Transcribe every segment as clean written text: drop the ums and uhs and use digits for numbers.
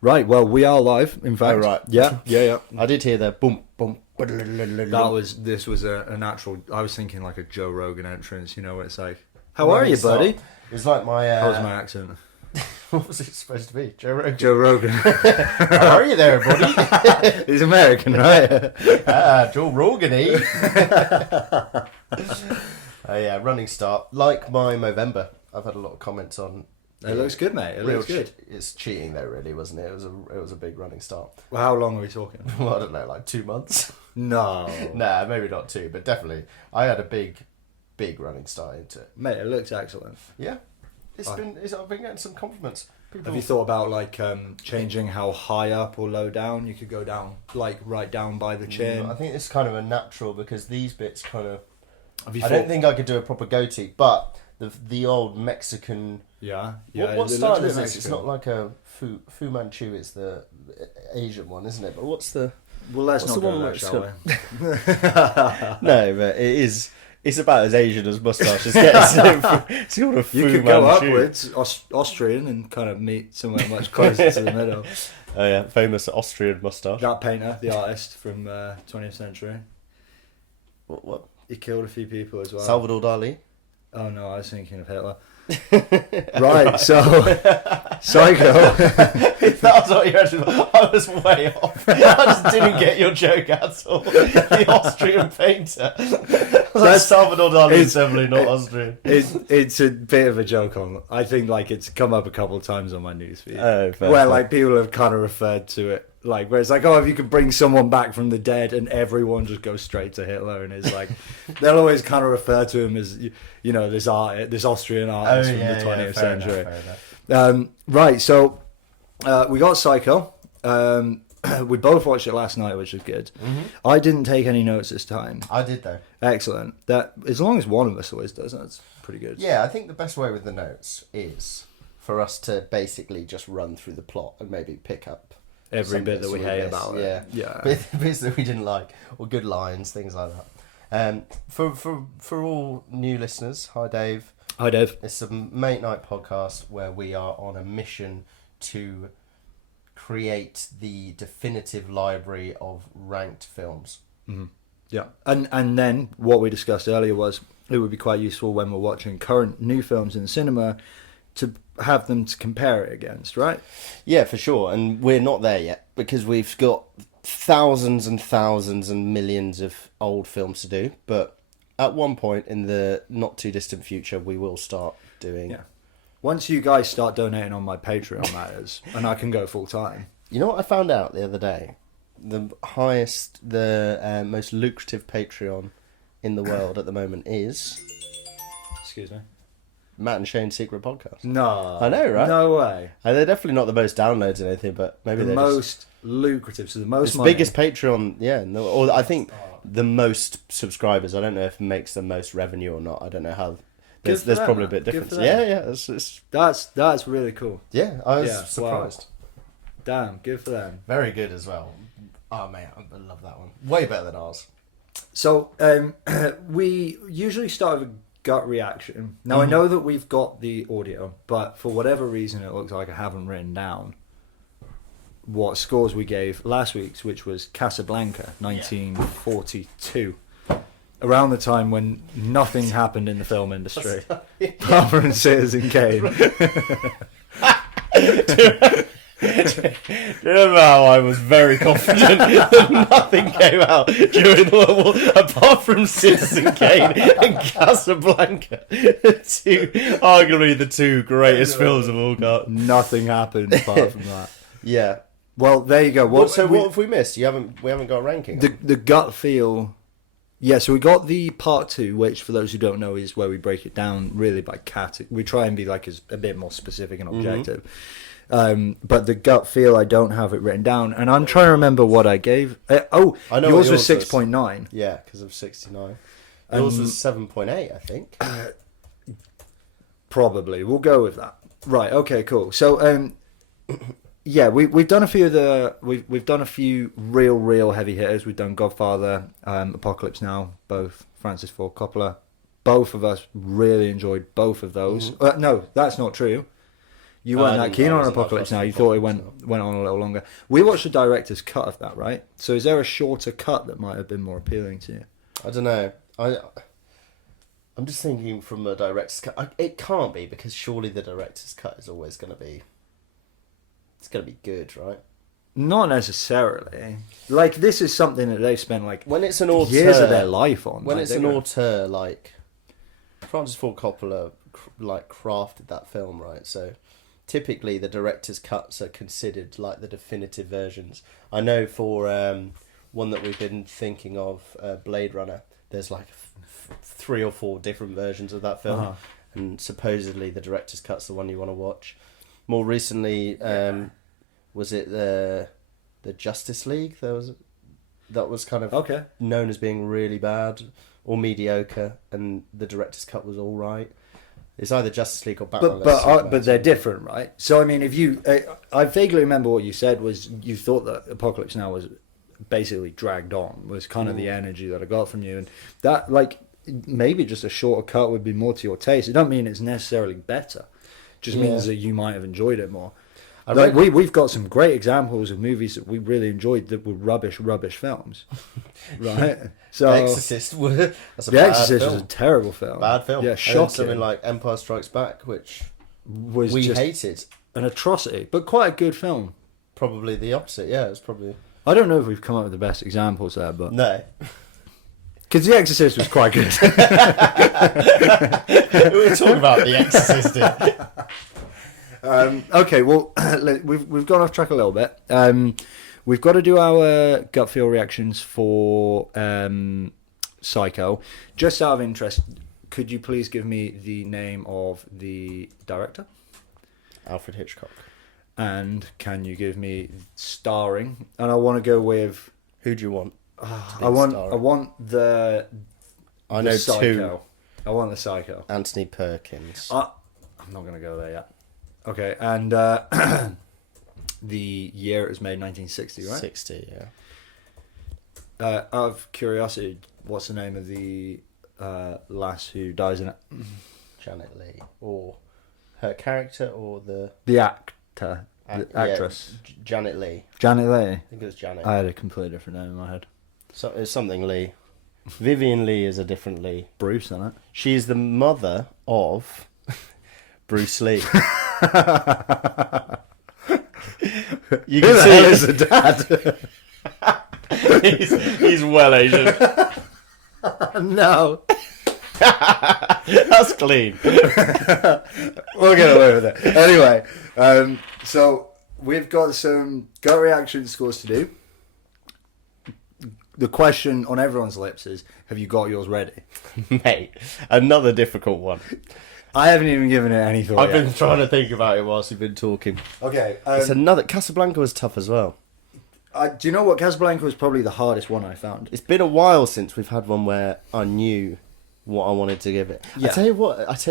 Right, well, we are live, in fact. Oh, right. Yeah. I did hear the boom, boom. This was a natural, I was thinking like a Joe Rogan entrance, you know what it's like. How are you, buddy? It was like my... How was my accent? What was it supposed to be? Joe Rogan? Joe Rogan. How are you there, buddy? He's American, right? Joe Rogan-y. Yeah, running start. Like my Movember, I've had a lot of comments on... It looks good, mate. It looks good. It's cheating though, really, wasn't it? It was a big running start. Well, how long are we talking? Well, I don't know, like 2 months. No. Nah, maybe not 2, but definitely. I had a big running start into it. Mate, it looks excellent. Yeah. I've been getting some compliments. Have you thought about like changing how high up or low down? You could go down, like right down by the chin. I think it's kind of a natural because these bits kind of... I don't think I could do a proper goatee, but the old Mexican... Yeah. What style is this? It's not like a Fu Manchu, it's the Asian one, isn't it? But what's the... Well, let's not go there, shall we? No, but it is... It's about as Asian as moustaches gets. It's called a Fu You could Manchu. go upwards, Austrian, and kind of meet somewhere much closer to the middle. Oh yeah, famous Austrian moustache. That painter, the artist from 20th century. What? He killed a few people as well. Salvador Dali? Oh no, I was thinking of Hitler. Right, so Psycho. That was what you actually... I was way off. I just didn't get your joke at all. The Austrian painter. Salvador Dali is definitely not Austrian. It's a bit of a joke on. I think like it's come up a couple of times on my newsfeed. Oh, fair, where like people have kind of referred to it like where it's like, oh, if you could bring someone back from the dead, and everyone just goes straight to Hitler, and it's like they'll always kind of refer to him as, you know, this Austrian artist from the 20th century. Fair enough. Right, so we got Psycho. We both watched it last night, which was good. Mm-hmm. I didn't take any notes this time. I did though. Excellent. That as long as one of us always does, that's pretty good. Yeah, I think the best way with the notes is for us to basically just run through the plot and maybe pick up Every some bit bits that we hate about it. Yeah. Bits that we didn't like, or good lines, things like that. For all new listeners, hi Dave. Hi Dave. It's a mate night podcast where we are on a mission to create the definitive library of ranked films. Mm-hmm. Yeah, and then what we discussed earlier was it would be quite useful when we're watching current new films in the cinema to have them to compare it against, right? Yeah, for sure. And we're not there yet because we've got thousands and thousands and millions of old films to do. But at one point in the not too distant future, we will start doing... Yeah. Once you guys start donating on my Patreon, that is, and I can go full time. You know what I found out the other day? The most lucrative Patreon in the world at the moment is... Excuse me? Matt and Shane's Secret Podcast. No. I know, right? No way. They're definitely not the most downloads or anything, but maybe the they're most lucrative, so the most it's money. Biggest Patreon, yeah. No, or I think the most subscribers. I don't know if it makes the most revenue or not. I don't know how... There's probably a bit different. Yeah. That's really cool. Yeah, I was surprised. Wow. Damn, good for them. Very good as well. Oh man, I love that one. Way better than ours. So we usually start with a gut reaction. Now I know that we've got the audio, but for whatever reason it looks like I haven't written down what scores we gave last week's, which was Casablanca, 1942. Around the time when nothing happened in the film industry, apart from Citizen Kane. Do you remember how I was very confident that nothing came out during the World War apart from Citizen Kane and Casablanca? Arguably the two greatest films of all time. Nothing happened apart from that. Yeah. Well, there you go. What have we missed? We haven't got a ranking. The gut feel. Yeah, so we got the part 2, which for those who don't know is where we break it down really by category. We try and be like a bit more specific and objective. But the gut feel, I don't have it written down, and I'm trying to remember what I gave. I know yours was 6.9. Yeah, because of 69. Yours was 7.8, I think. Probably, we'll go with that. Right. Okay. Cool. So, yeah, we've done a few of the we've done a few real heavy hitters. We've done Godfather, Apocalypse Now, both Francis Ford Coppola. Both of us really enjoyed both of those. No, that's not true. You weren't that keen I on wasn't that Apocalypse fussed Now. with You thought it Apocalypse, went on a little longer. We watched the director's cut of that, right? So is there a shorter cut that might have been more appealing to you? I don't know. I'm just thinking from the director's cut. It can't be, because surely the director's cut is always going to be. It's going to be good, right? Not necessarily. Like, this is something that they've spent like When it's an auteur, years of their life on. When like, it's an auteur, like Francis Ford Coppola, like crafted that film, right? So typically the director's cuts are considered like the definitive versions. I know for one that we've been thinking of, Blade Runner, there's like 3 or 4 different versions of that film, and supposedly the director's cut's the one you want to watch. More recently, was it the Justice League? That was kind of known as being really bad or mediocre, and the director's cut was all right. It's either Justice League or Batman. But they're different, right? So I mean, if you, I vaguely remember what you said was you thought that Apocalypse Now was basically dragged on, was kind of the energy that I got from you, and that, like, maybe just a shorter cut would be more to your taste. It don't mean it's necessarily better. It just means that you might have enjoyed it more. Like, we've got some great examples of movies that we really enjoyed that were rubbish films, right? So The Exorcist, that's a The bad Exorcist film. was a terrible film. Bad film. Yeah, And then shocking. something like Empire Strikes Back, which Was we just hated. an atrocity, but quite a good film. Probably the opposite. Yeah, it's probably I don't know if we've come up with the best examples there, but no. because The Exorcist was quite good. We were talking about The Exorcist. Here. Okay, well, we've gone off track a little bit. We've got to do our gut feel reactions for Psycho. Just out of interest, could you please give me the name of the director? Alfred Hitchcock. And can you give me starring? And I want to go with. Who do you want? I want the. I know Psycho. 2. I want the Psycho. Anthony Perkins. I'm not going to go there yet. Okay, and the year it was made, 1960, right? 60, yeah. Out of curiosity, what's the name of the lass who dies in it? Janet Leigh, or her character, or The actor, the actress. Janet Leigh. Janet Leigh. I think it was Janet. I had a completely different name in my head. So it's something Lee. Vivian Lee is a different Lee. Bruce, isn't it? She is the mother of Bruce Lee. You Who can the see hell is the dad? he's well Asian. No. That's clean. We'll get away with it. Anyway, so we've got some gut reaction scores to do. The question on everyone's lips is, have you got yours ready? Mate, another difficult one. I haven't even given it any thought I've yet. been trying to think about it whilst you've been talking. Okay. It's another... Casablanca was tough as well. Do you know what? Casablanca was probably the hardest one I found. It's been a while since we've had one where I knew what I wanted to give it. Yeah. I tell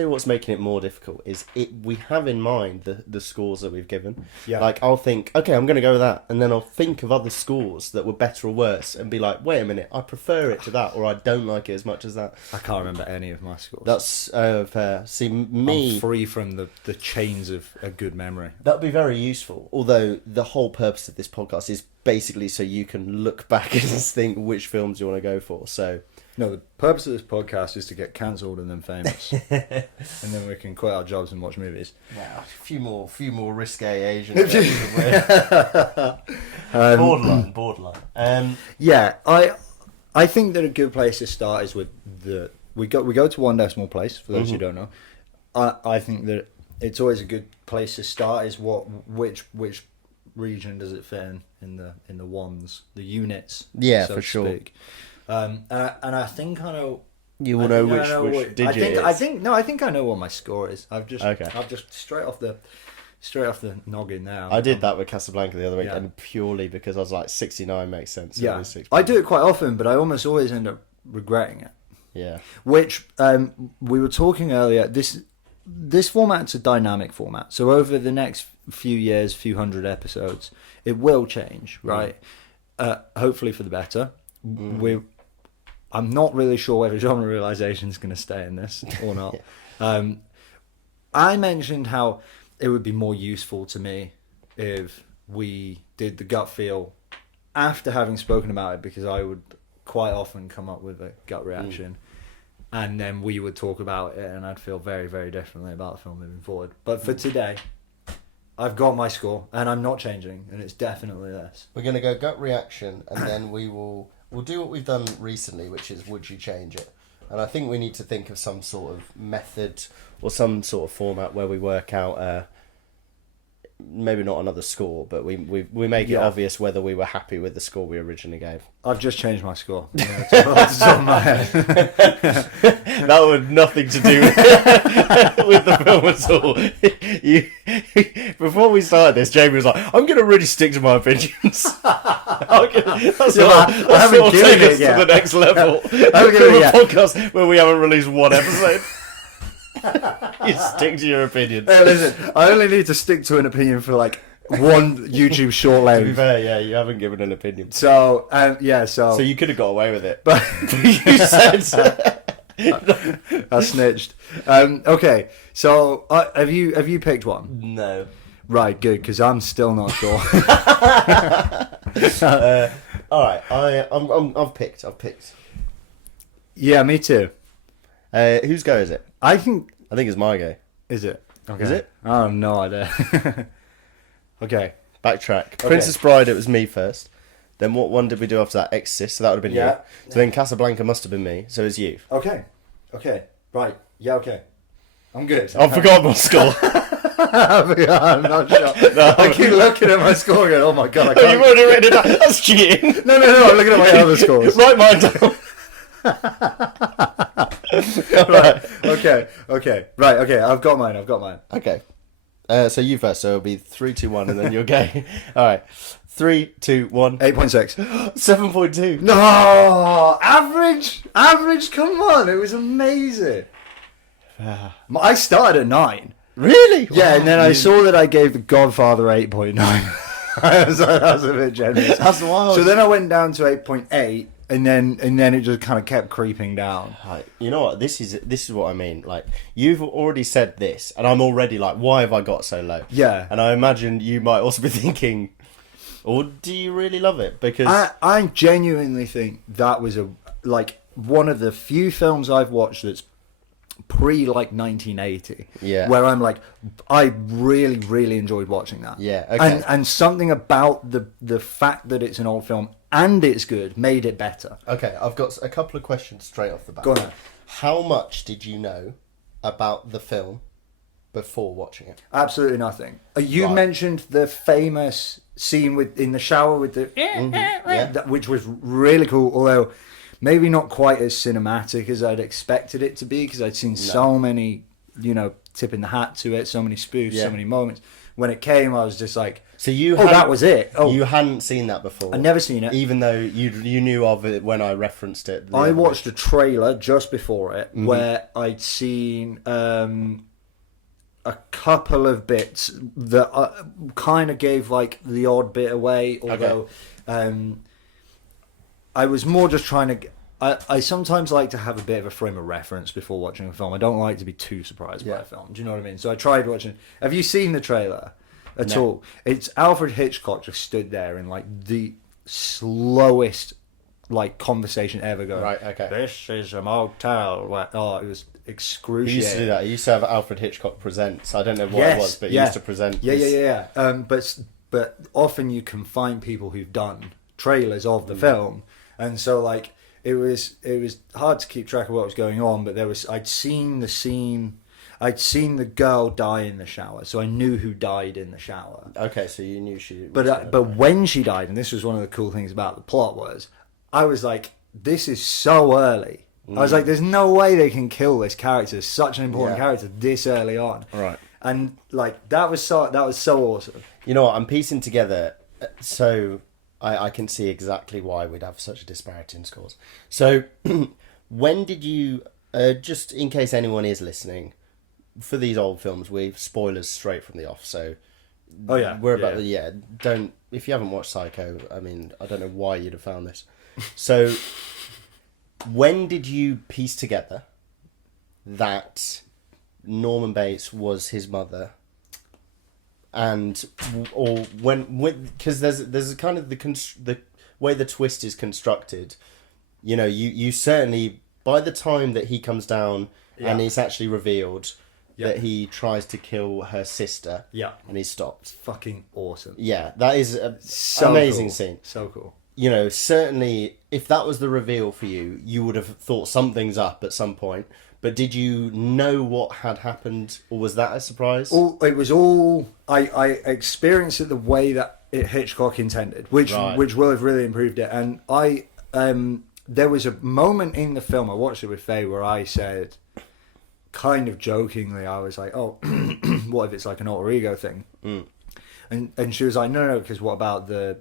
you what's making it more difficult is we have in mind the scores that we've given. Yeah. Like, I'll think, okay, I'm going to go with that, and then I'll think of other scores that were better or worse and be like, wait a minute, I prefer it to that, or I don't like it as much as that. I can't remember any of my scores. That's fair. See, I'm free from the chains of a good memory. That'd be very useful. Although the whole purpose of this podcast is basically so you can look back and think which films you want to go for. So No, the purpose of this podcast is to get cancelled and then famous, and then we can quit our jobs and watch movies. wow, a few more risque Asian. Borderline. Yeah, I think that a good place to start is with we go to One Decimal Place, for those who don't know. I think that it's always a good place to start is which region does it fit in the ones, the units, Yeah, so for to sure. speak. And I think I know. You will know which digit it is. I think I know what my score is. I've just straight off the noggin now. I did that with Casablanca the other week, Yeah. and purely because I was like 69 makes sense. Yeah, 76. I do it quite often, but I almost always end up regretting it. Yeah. Which we were talking earlier. This format's a dynamic format, so over the next few years, few hundred episodes, it will change, right? Hopefully for the better. I'm not really sure whether genre realization is going to stay in this or not. I mentioned how it would be more useful to me if we did the gut feel after having spoken about it, because I would quite often come up with a gut reaction, and then we would talk about it, and I'd feel very, very differently about the film moving forward. But for today, I've got my score, and I'm not changing, and it's definitely this. We're going to go gut reaction, and then we'll do what we've done recently, which is would you change it? And I think we need to think of some sort of method or some sort of format where we work out maybe not another score, but we make it obvious whether we were happy with the score we originally gave. I've just changed my score. Off the top of my head. That had nothing to do with the film at all. Before we started this, Jamie was like, I'm going to really stick to my opinions. That's what will take us to the next level. I haven't given it yet. A podcast where we haven't released one episode. You stick to your opinions. Hey, listen, I only need to stick to an opinion for like one YouTube short length. To be fair, yeah, you haven't given an opinion. So you could have got away with it, but you said I snitched. Okay, so have you picked one? No. Right, good, because I'm still not sure. All right, I've picked. Yeah, me too. Whose go is it? I think it's my go. Is it? Okay. Is it? I have no idea. Okay. Backtrack. Okay. Princess Bride, it was me first. Then what one did we do after that? Exorcist, so that would have been you. So then Casablanca must have been me, so it's you. Okay. Right. Yeah, okay. I'm good. I forgot my score. I'm not sure. No, I keep looking at my score and going, oh my god, I can't. You've already written it down. That's cheating. No, I'm looking at my other scores. Write mine down. Right. Okay. Right. Okay. I've got mine. Okay. So you first. So it'll be 3, 2, 1, and then you'll go. All right. 3, 2, 1. 8.6. 7.2. No, average. Come on, it was amazing. I started at 9. Really? Yeah, wow. And then I saw that I gave The Godfather 8.9. That was a bit generous. That's wild. So then I went down to 8.8. And then it just kind of kept creeping down. Right. You know what? This is what I mean. Like, you've already said this, and I'm already like, why have I got so low? Yeah. And I imagine you might also be thinking, or do you really love it? Because I genuinely think that was one of the few films I've watched that's pre 1980. Yeah. Where I'm like, I really, really enjoyed watching that. Yeah. Okay. And something about the fact that it's an old film and it's good made it better. Okay, I've got a couple of questions straight off the bat. Go on then. How much did you know about the film before watching it? Absolutely nothing. You mentioned the famous scene in the shower with the which was really cool, although maybe not quite as cinematic as I'd expected it to be, because I'd seen so many, tipping the hat to it, so many spoofs, so many moments. When it came, I was just like, so you that was it. Oh, you hadn't seen that before. I'd never seen it, even though you knew of it when I referenced it. I watched a trailer just before it where I'd seen a couple of bits that kind of gave like the odd bit away, although I was more just trying to. I sometimes like to have a bit of a frame of reference before watching a film. I don't like to be too surprised by a film. Do you know what I mean? So I tried watching. Have you seen the trailer at all? It's Alfred Hitchcock just stood there in like the slowest conversation ever going. Right. Okay. This is a motel. It was excruciating. He used to do that. He used to have Alfred Hitchcock Presents. I don't know what it was, but he used to present. Yeah. But often you can find people who've done trailers of the film, and so it was hard to keep track of what was going on. But I'd seen the scene. I'd seen the girl die in the shower, so I knew who died in the shower. Okay, so you knew she. But when she died, and this was one of the cool things about the plot, was I was like, this is so early. I was like, there's no way they can kill this character, such an important character, this early on. Right. And that was so awesome. You know what? I'm piecing together, so I can see exactly why we'd have such a disparity in scores. So, when did you? Just in case anyone is listening, for these old films, we've spoilers straight from the off. So, we're about don't if you haven't watched Psycho, I mean, I don't know why you'd have found this. So, when did you piece together that Norman Bates was his mother and or when because there's a kind of the way the twist is constructed. You know, you certainly by the time that he comes down and it's actually revealed that he tries to kill her sister, and he stops. Fucking awesome. Yeah, that is a So amazing cool. scene. So cool. You know, certainly if that was the reveal for you, you would have thought something's up at some point. But did you know what had happened, or was that a surprise? It was all I experienced it the way that Hitchcock intended, which will have really improved it. And there was a moment in the film, I watched it with Faye, where I said, kind of jokingly, I was like, "Oh, what if it's like an alter ego thing?" And she was like, "No, because what about the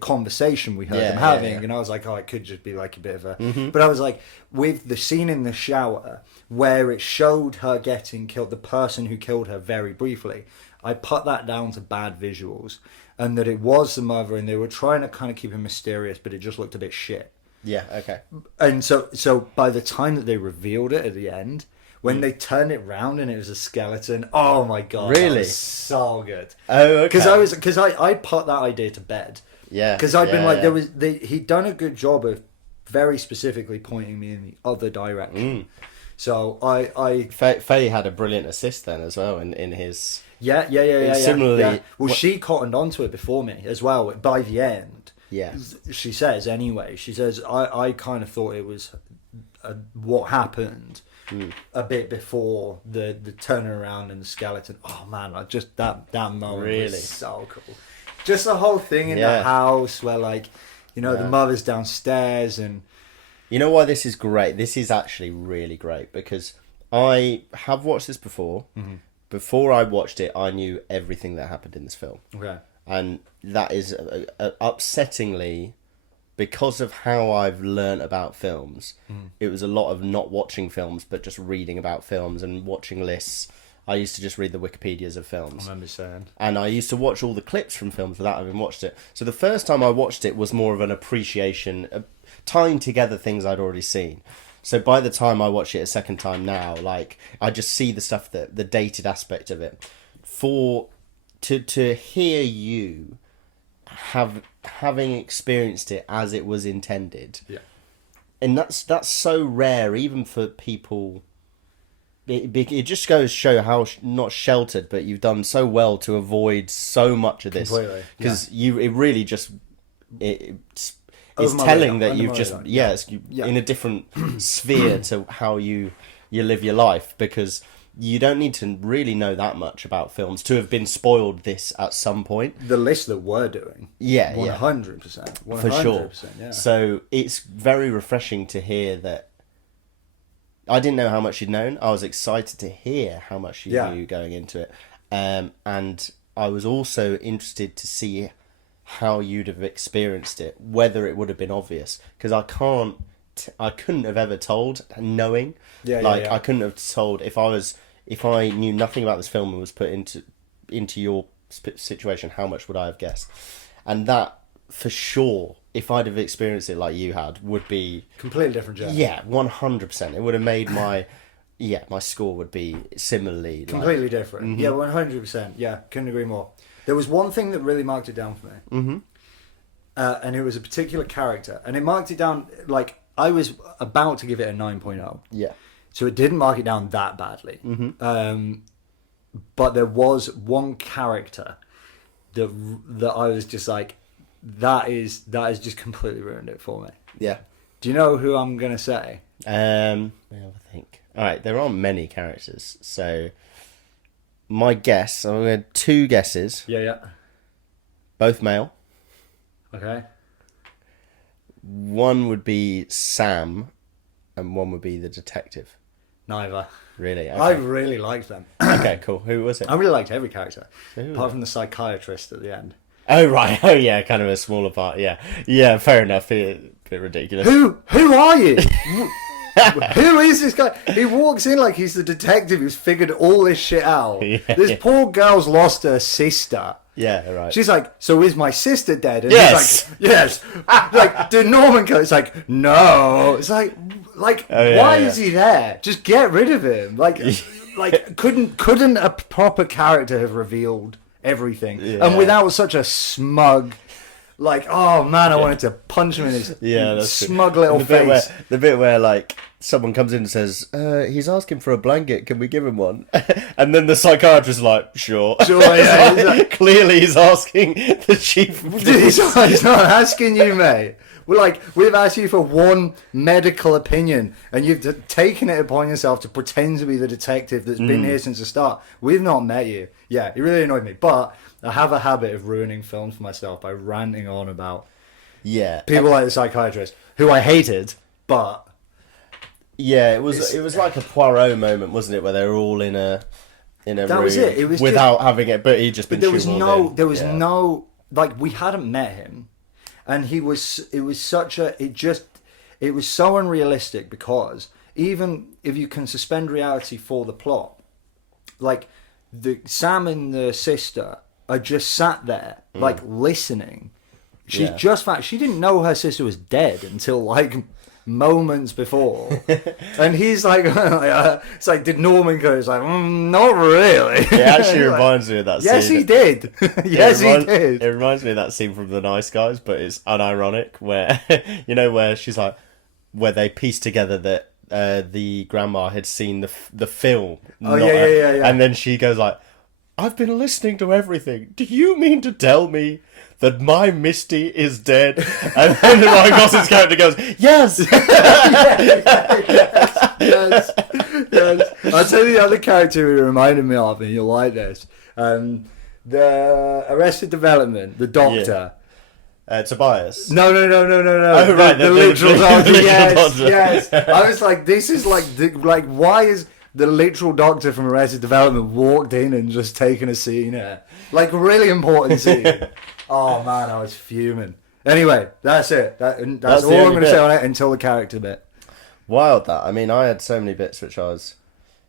conversation we heard them having?" And I was like, "Oh, it could just be like a bit of a..." But I was like, with the scene in the shower where it showed her getting killed, the person who killed her very briefly, I put that down to bad visuals, and that it was the mother, and they were trying to kind of keep it mysterious, but it just looked a bit shit. Yeah, okay. And so by the time that they revealed it at the end, when they turned it round and it was a skeleton, oh my god, really? That was so good. Oh, okay. Because I put that idea to bed. Yeah. Because I've been like, he'd done a good job of very specifically pointing me in the other direction. So Faye had a brilliant assist then as well in his... Yeah. Similarly... Yeah. Well, she cottoned onto it before me as well, by the end. Yeah. She says, anyway, I kind of thought it was what happened a bit before the turning around and the skeleton. Oh, man, just that moment was so cool. Just the whole thing in the house where, like, you know, the mother's downstairs and... You know why this is great? This is actually really great because I have watched this before. Before I watched it, I knew everything that happened in this film. Okay. And that is upsettingly, because of how I've learnt about films, it was a lot of not watching films, but just reading about films and watching lists. I used to just read the Wikipedias of films. I remember saying. And I used to watch all the clips from films without having watched it. So the first time I watched it was more of an appreciation, tying together things I'd already seen. So by the time I watch it a second time now, like, I just see the stuff, the dated aspect of it. To hear you having experienced it as it was intended. Yeah. And that's so rare, even for people... It just goes to show how not sheltered, but you've done so well to avoid so much of this. Completely. Because it really just it's telling that you've just in a different sphere to how you live your life, because you don't need to really know that much about films to have been spoiled this at some point. The list that we're doing, 100%, for sure. Yeah. So it's very refreshing to hear that. I didn't know how much you'd known. I was excited to hear how much you knew going into it. And I was also interested to see how you'd have experienced it, whether it would have been obvious. Because I couldn't have ever told, knowing. I couldn't have told if I knew nothing about this film and was put into your situation, how much would I have guessed? And that, for sure, if I'd have experienced it like you had, would be... completely different journey. Yeah, 100%. It would have made my score would be similarly... completely different. Yeah, 100%. Yeah, couldn't agree more. There was one thing that really marked it down for me. And it was a particular character. And it marked it down, like, I was about to give it a 9.0. Yeah. So it didn't mark it down that badly. But there was one character that I was just like... That is just completely ruined it for me. Yeah. Do you know who I'm gonna say? Let me have a think. All right, there aren't many characters, so my guess. I'm gonna have two guesses. Yeah. Both male. Okay. One would be Sam, and one would be the detective. Neither. Really? Okay. I really liked them. Okay, cool. Who was it? I really liked every character, apart from the psychiatrist at the end. Oh right, oh yeah, kind of a smaller part. Yeah, fair enough. A bit ridiculous. Who are you? Who is this guy? He walks in like he's the detective who's figured all this shit out. This poor girl's lost her sister. Yeah, right. She's like, so is my sister dead? And yes. He's like, yes. Like, did Norman go? It's like, no. It's like, why is he there? Just get rid of him. Like, couldn't a proper character have revealed everything, Yeah. and without such a smug, like, oh man, I wanted to punch him in his that's smug true. little And the face. the bit where like someone comes in and says, he's asking for a blanket, can we give him one? And then the psychiatrist is like, sure. Sure, yeah, Like, clearly he's asking the chief of police. He's not asking you, mate. We've asked you for one medical opinion, and you've taken it upon yourself to pretend to be the detective that's been here since the start. We've not met you. Yeah, it really annoyed me. But I have a habit of ruining films for myself by ranting on about people like the psychiatrist, who I hated, but... Yeah, it was like a Poirot moment, wasn't it, where they were all in a That room was it. It was without having it, but he'd just been But there was shoehorned in. there was no, like, we hadn't met him, and it was so unrealistic, because even if you can suspend reality for the plot, like, Sam and the sister are just sat there, like, listening. She didn't know her sister was dead until, like, moments before. And he's like, it's like, did Norman go? It's like, not really. It actually reminds me of that scene. Yes, he did. Yes, he did. It reminds me of that scene from The Nice Guys, but it's unironic, where, where she's like, where they piece together that the grandma had seen the film. Yeah. And then she goes like, I've been listening to everything. Do you mean to tell me that my Misty is dead? And then Ryan Gosling's character goes, yes! yes. I'll tell you the other character who reminded me of, and you'll like this. The Arrested Development, the doctor. Tobias. No. Oh, right. The literal doctor. doctor. Yes. I was like, this is like, why is the literal doctor from Arrested Development walked in and just taken a scene here? Like, really important scene. Oh man, I was fuming. Anyway, that's it. That's all I'm going to say on it until the character bit. Wild that. I mean, I had so many bits which I was...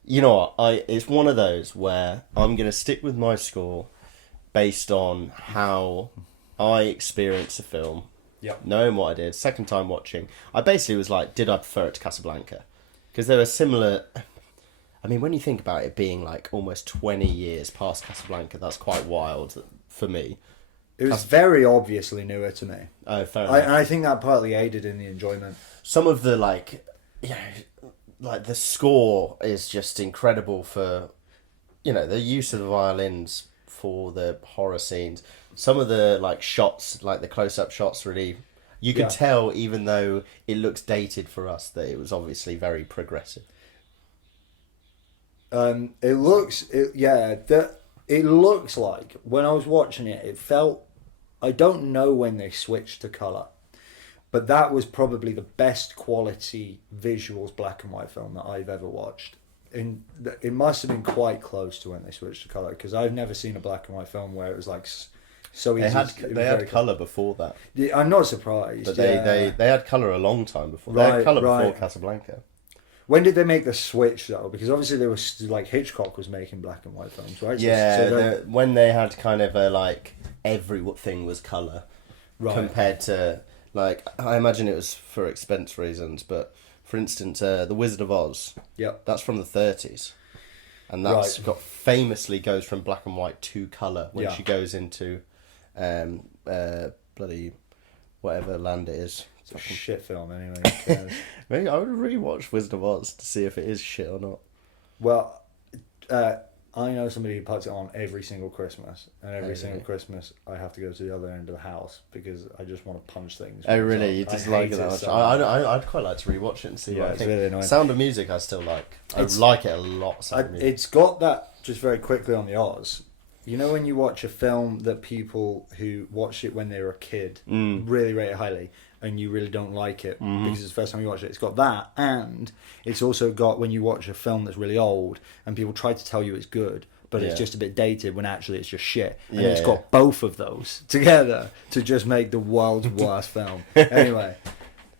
You know what? It's one of those where I'm going to stick with my score based on how I experienced the film. Yep. Knowing what I did. Second time watching. I basically was like, did I prefer it to Casablanca? Because there were similar... I mean, when you think about it being like almost 20 years past Casablanca, that's quite wild for me. It was very obviously newer to me. Oh, fair enough. And I think that partly aided in the enjoyment. Some of the, like the score is just incredible for, the use of the violins for the horror scenes. Some of the, like, shots, like the close-up shots, really... You could tell, even though it looks dated for us, that it was obviously very progressive. It looks like, when I was watching it, it felt, I don't know when they switched to colour, but that was probably the best quality visuals black and white film that I've ever watched. And it must have been quite close to when they switched to colour, because I've never seen a black and white film where it was like so easy. They had colour before that. Yeah, I'm not surprised. But they had colour a long time before. They had colour before Casablanca. When did they make the switch though? Because obviously they were like, Hitchcock was making black and white films, right? Yeah, when they had kind of a like everything was colour, compared to like, I imagine it was for expense reasons, but for instance, The Wizard of Oz. Yep. That's from the 30s, and that's famously goes from black and white to colour when she goes into, bloody, whatever land it is. It's a shit film anyway. Maybe I would rewatch Wizard of Oz to see if it is shit or not. Well, I know somebody who puts it on every single Christmas, and every single Christmas I have to go to the other end of the house because I just want to punch things. Oh really? You just like it that much? I'd quite like to rewatch it and see what I think. Really annoying. Sound of Music I still like. I like it a lot. It's got that, just very quickly on the Oz. You know when you watch a film that people who watched it when they were a kid really rate it highly, and you really don't like it because it's the first time you watch it. It's got that, and it's also got when you watch a film that's really old and people try to tell you it's good, but it's just a bit dated when actually it's just shit. And it's got both of those together to just make the world's worst film. Anyway,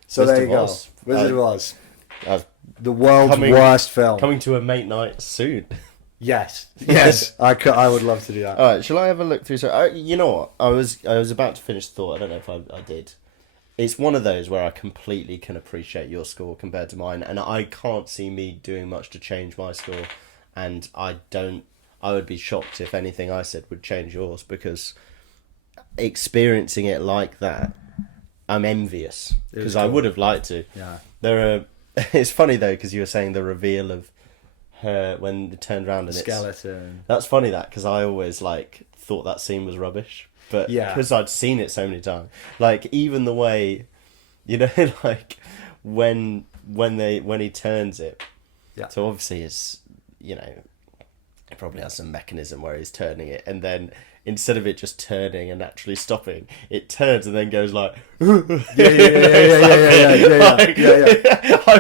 so there you go. Wizard of Oz. The world's worst film. Coming to a mate night soon. Yes, I would love to do that. All right, shall I have a look through? So, you know what? I was about to finish the thought. I don't know if I did. It's one of those where I completely can appreciate your score compared to mine, and I can't see me doing much to change my score. And I I would be shocked if anything I said would change yours, because experiencing it like that, I'm envious, because I would have liked to. Yeah. It's funny though, because you were saying the reveal of her when it turned around and skeleton. That's funny, that, because I always thought that scene was rubbish, but because I'd seen it so many times, even the way, when he turns it, so obviously it's, it probably has some mechanism where he's turning it, and then instead of it just turning and naturally stopping, it turns and then goes like... I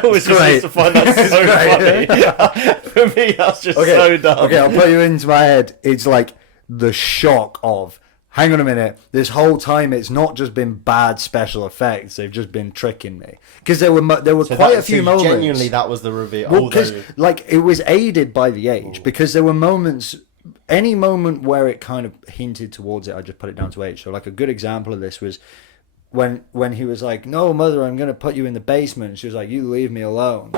always just used to find that so funny. For me, that's just so dumb. Okay, I'll put you into my head. It's like the shock of, hang on a minute, this whole time it's not just been bad special effects, they've just been tricking me. Because there were quite a few moments... Genuinely, that was the reveal. Well, because it was aided by the age, because there were moments... Any moment where it kind of hinted towards it, I just put it down to age. So, a good example of this was when he was like, "No, mother, I'm going to put you in the basement." And she was like, "You leave me alone."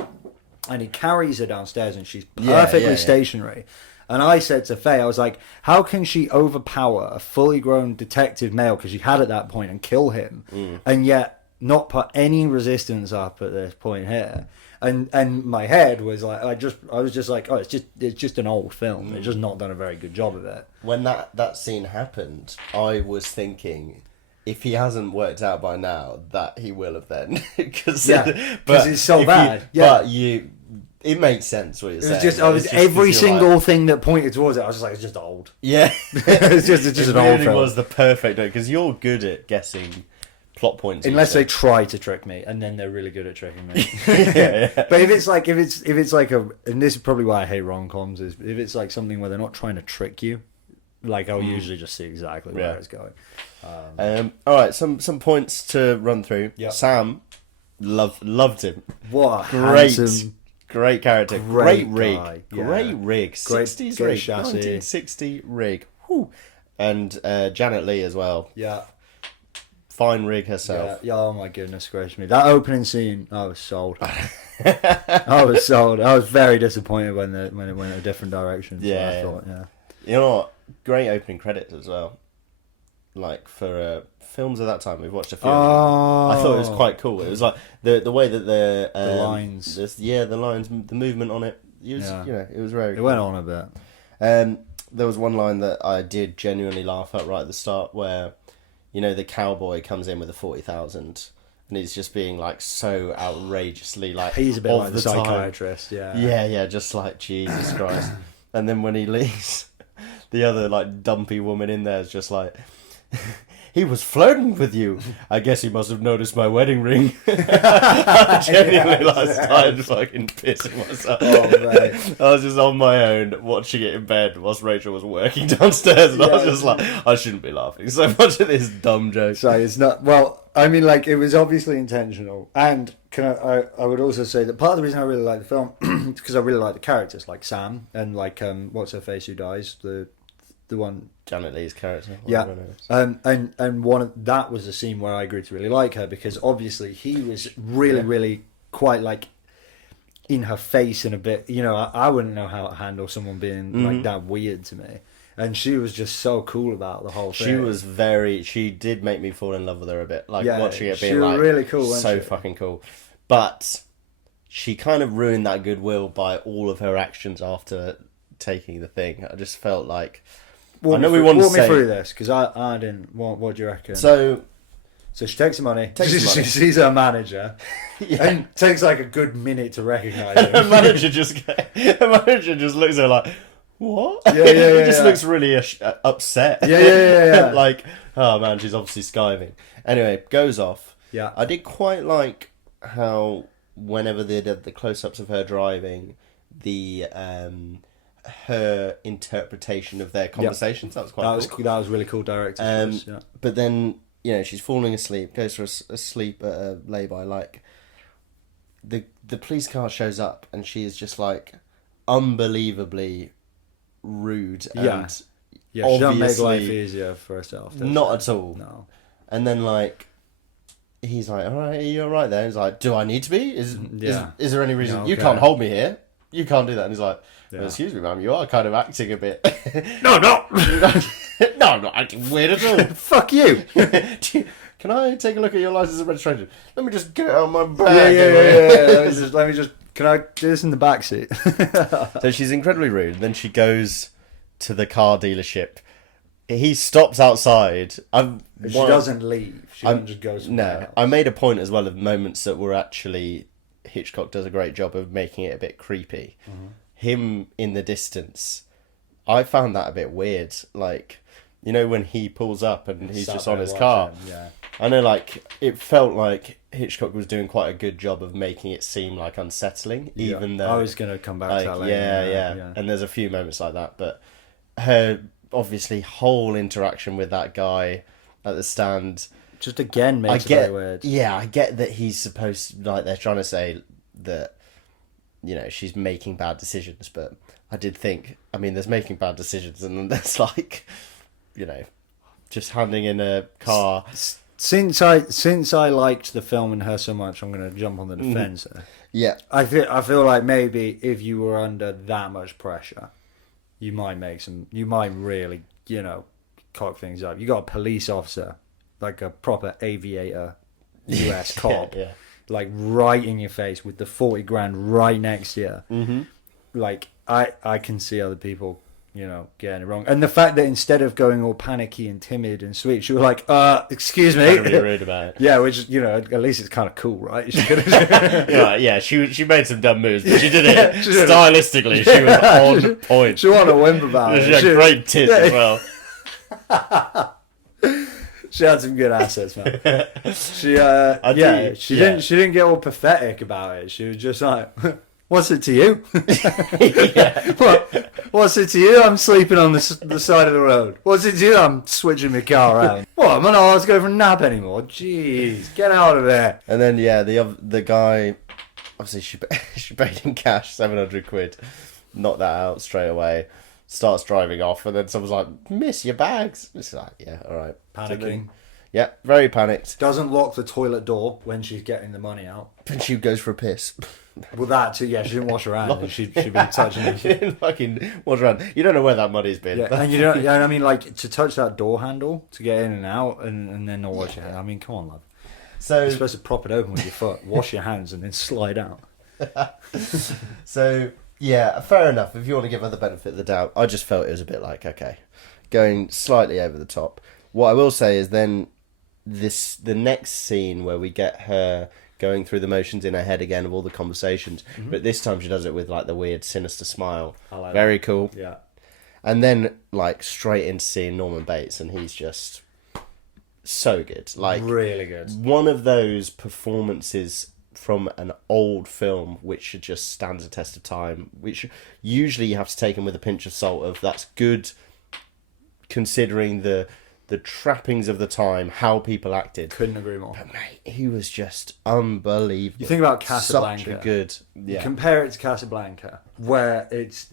And he carries her downstairs, and she's perfectly stationary. And I said to Faye, I was like, "How can she overpower a fully grown detective male, because she had at that point, and kill him, and yet not put any resistance up at this point here?" And my head was like, I was just like, oh, it's just an old film. It's just not done a very good job of it. When that scene happened, I was thinking, if he hasn't worked out by now, that he will have then, because it's so bad. But it makes sense what you're saying. Every single thing that pointed towards it, I was just like, it's just old. Yeah, it's just an old film. It was the perfect, because you're good at guessing plot points, unless they try to trick me, and then they're really good at tricking me. But if it's like and this is probably why I hate rom-coms, is if it's like something where they're not trying to trick you, I'll usually just see exactly where it's going. All right, some points to run through. Sam, loved him. What a great character, great rig, great rig, 60s rig, chassis. 1960 rig. Whew. And Janet Leigh as well. Yeah. Fine rig herself. Yeah, oh my goodness gracious me. That opening scene, I was sold. I was sold. I was very disappointed when it went a different direction. So I thought, You know what? Great opening credits as well. For films of that time, we've watched a few. I thought it was quite cool. It was like the way that the lines. The lines, the movement on it. It was, it was very cool. It went on a bit. There was one line that I did genuinely laugh at right at the start, where the cowboy comes in with a 40,000 and he's just being so outrageously he's a bit like the psychiatrist. Just like Jesus Christ. And then when he leaves, the other dumpy woman in there is just like, he was flirting with you. I guess he must have noticed my wedding ring. I genuinely started fucking pissing myself. I was just on my own watching it in bed whilst Rachel was working downstairs, and I was just like, I shouldn't be laughing so much at this dumb joke. So it's not, it was obviously intentional, and I would also say that part of the reason I really like the film is because I really like the characters, like Sam and what's her face who dies, the one, Janet Leigh's character. And one of that was a scene where I grew to really like her, because obviously he was really quite in her face and a bit, I wouldn't know how to handle someone being that weird to me, and she was just so cool about the whole thing. She did make me fall in love with her a bit, watching it being really cool, so fucking cool, but she kind of ruined that goodwill by all of her actions after taking the thing. I just felt like, walk me through this, because I didn't. What do you reckon? So she takes the money. She sees her manager, and takes a good minute to recognise him. Her manager just looks at her like, what? He just looks really upset. Yeah. Oh man, she's obviously skiving. Anyway, goes off. Yeah. I did quite like how whenever they did the close-ups of her driving, her interpretation of their conversations. That was quite cool. That was really cool directed. But then, she's falling asleep, goes for a sleep at a lay-by. The police car shows up, and she is just unbelievably rude. And she don't make life easier for herself. Not at all. No. And then he's like, all right, are you all right there? He's like, do I need to be? Is there any reason? No, you can't hold me here. you can't do that. And he's like, Yeah. well, excuse me, ma'am, you are kind of acting a bit. No, I'm not. No, I'm not acting weird at all. Fuck you. Can I take a look at your license and registration? Let me just get it out of my bag. Yeah. Let me just. Can I do this in the back seat? So she's incredibly rude. Then she goes to the car dealership. He stops outside. She doesn't leave. She doesn't just go somewhere else. I made a point as well of moments that were actually... Hitchcock does a great job of making it a bit creepy. Mm-hmm. Him in the distance, I found that a bit weird. Like, you know, when he pulls up and he's just on his car. Yeah. I know, like, it felt like Hitchcock was doing quite a good job of making it seem, like, unsettling, even though... I was going to come back to that later. Yeah. And there's a few moments like that, but her, obviously, whole interaction with that guy at the stand... Just again makes it very weird. Yeah, I get that he's supposed... Like, they're trying to say that, you know, she's making bad decisions, but I did think... I mean, there's making bad decisions, and then there's, like, you know, just handing in a car... Since I liked the film and her so much, I'm going to jump on the defence. Yeah. I feel like maybe if you were under that much pressure, you might really, you know, cock things up. You got a police officer, like a proper aviator, US cop, yeah. like right in your face with the 40 grand right next to you. Mm-hmm. Like I can see other people, you know, getting it wrong. And the fact that instead of going all panicky and timid and sweet, she was like, excuse me. Kind of really rude about it. Yeah, which, you know, at least it's kind of cool, right? She yeah, she made some dumb moves, but she did it stylistically. She was on point. She wanted to whimper about it. She had great tits as well. She had some good assets, man. She didn't get all pathetic about it. She was just like, what's it to you? What's it to you? I'm sleeping on the side of the road. What's it to you? I'm switching my car around. What? I'm not allowed to go for a nap anymore. Jeez, get out of there. And then the guy, obviously she paid in cash, 700 quid, knocked that out straight away. Starts driving off, and then someone's like, "Miss, your bags." It's like, yeah, all right. Panicking. Yeah, very panicked. Doesn't lock the toilet door when she's getting the money out. And she goes for a piss. Well, that too. Yeah, she didn't wash her hands. And she'd been touching it. She didn't fucking wash around. You don't know where that money's been. Yeah, and you don't. I mean, like to touch that door handle to get in and out, and then not wash your hands. I mean, come on, love. So you're supposed to prop it open with your foot, wash your hands, and then slide out. So. Yeah, fair enough. If you want to give her the benefit of the doubt, I just felt it was a bit like, okay, going slightly over the top. What I will say is then the next scene where we get her going through the motions in her head again of all the conversations, but this time she does it with like the weird sinister smile. I like Very that. cool. Yeah. And then like straight into seeing Norman Bates, and he's just so good. Like really good. One of those performances from an old film which just stands the test of time, which usually you have to take them with a pinch of salt of that's good considering the trappings of the time, how people acted. Couldn't agree more. But mate, he was just unbelievable. You think about Casablanca. Such a good... Yeah. You compare it to Casablanca, where it's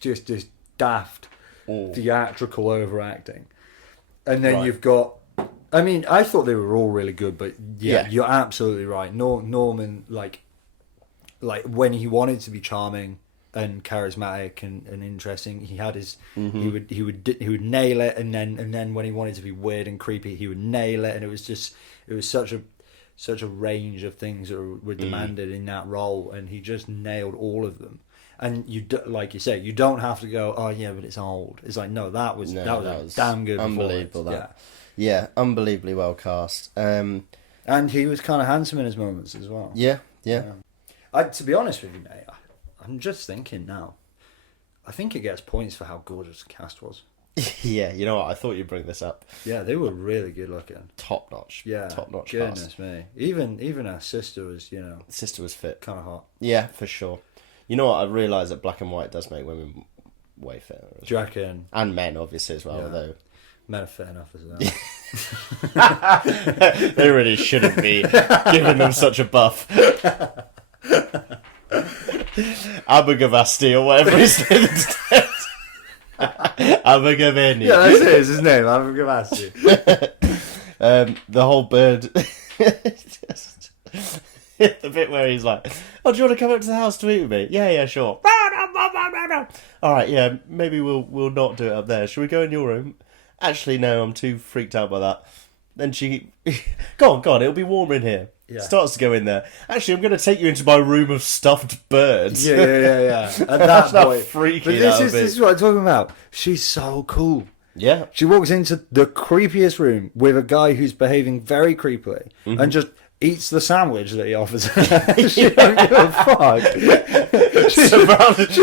just this daft theatrical overacting. And then you've got... I mean, I thought they were all really good, but yeah. You're absolutely right. Norman, like when he wanted to be charming and charismatic and interesting, he had his he would nail it, and then when he wanted to be weird and creepy, he would nail it, and it was such a range of things that were demanded in that role, and he just nailed all of them. And like you say, you don't have to go, oh yeah, but it's old. It's like that was a damn good, unbelievable. That. Yeah, unbelievably well cast. And he was kind of handsome in his moments as well. Yeah. To be honest with you, mate, I'm just thinking now. I think it gets points for how gorgeous the cast was. Yeah, you know what? I thought you'd bring this up. Yeah, they were really good looking. Top notch. Yeah, top notch. Goodness me, even her sister was, sister was fit, kind of hot. Yeah, for sure. You know what? I realise that black and white does make women way fitter. Do you reckon? And men, obviously, as well. Yeah. Although men are fit enough as well. They really shouldn't be giving them such a buff. Abugavasti or whatever his name is. Abugaveni. Yeah, that's it. It's his name, Abugavasti. The whole bird. The bit where he's like, "Oh, do you want to come up to the house to eat with me?" Yeah, sure. All right, yeah, maybe we'll not do it up there. Should we go in your room? Actually, no, I'm too freaked out by that. Then she, go on, it'll be warmer in here. Yeah. Starts to go in there. Actually, I'm going to take you into my room of stuffed birds. Yeah. At that point, freaky. But this is what I'm talking about. She's so cool. Yeah. She walks into the creepiest room with a guy who's behaving very creepily and just eats the sandwich that he offers her. She don't give a fuck. She's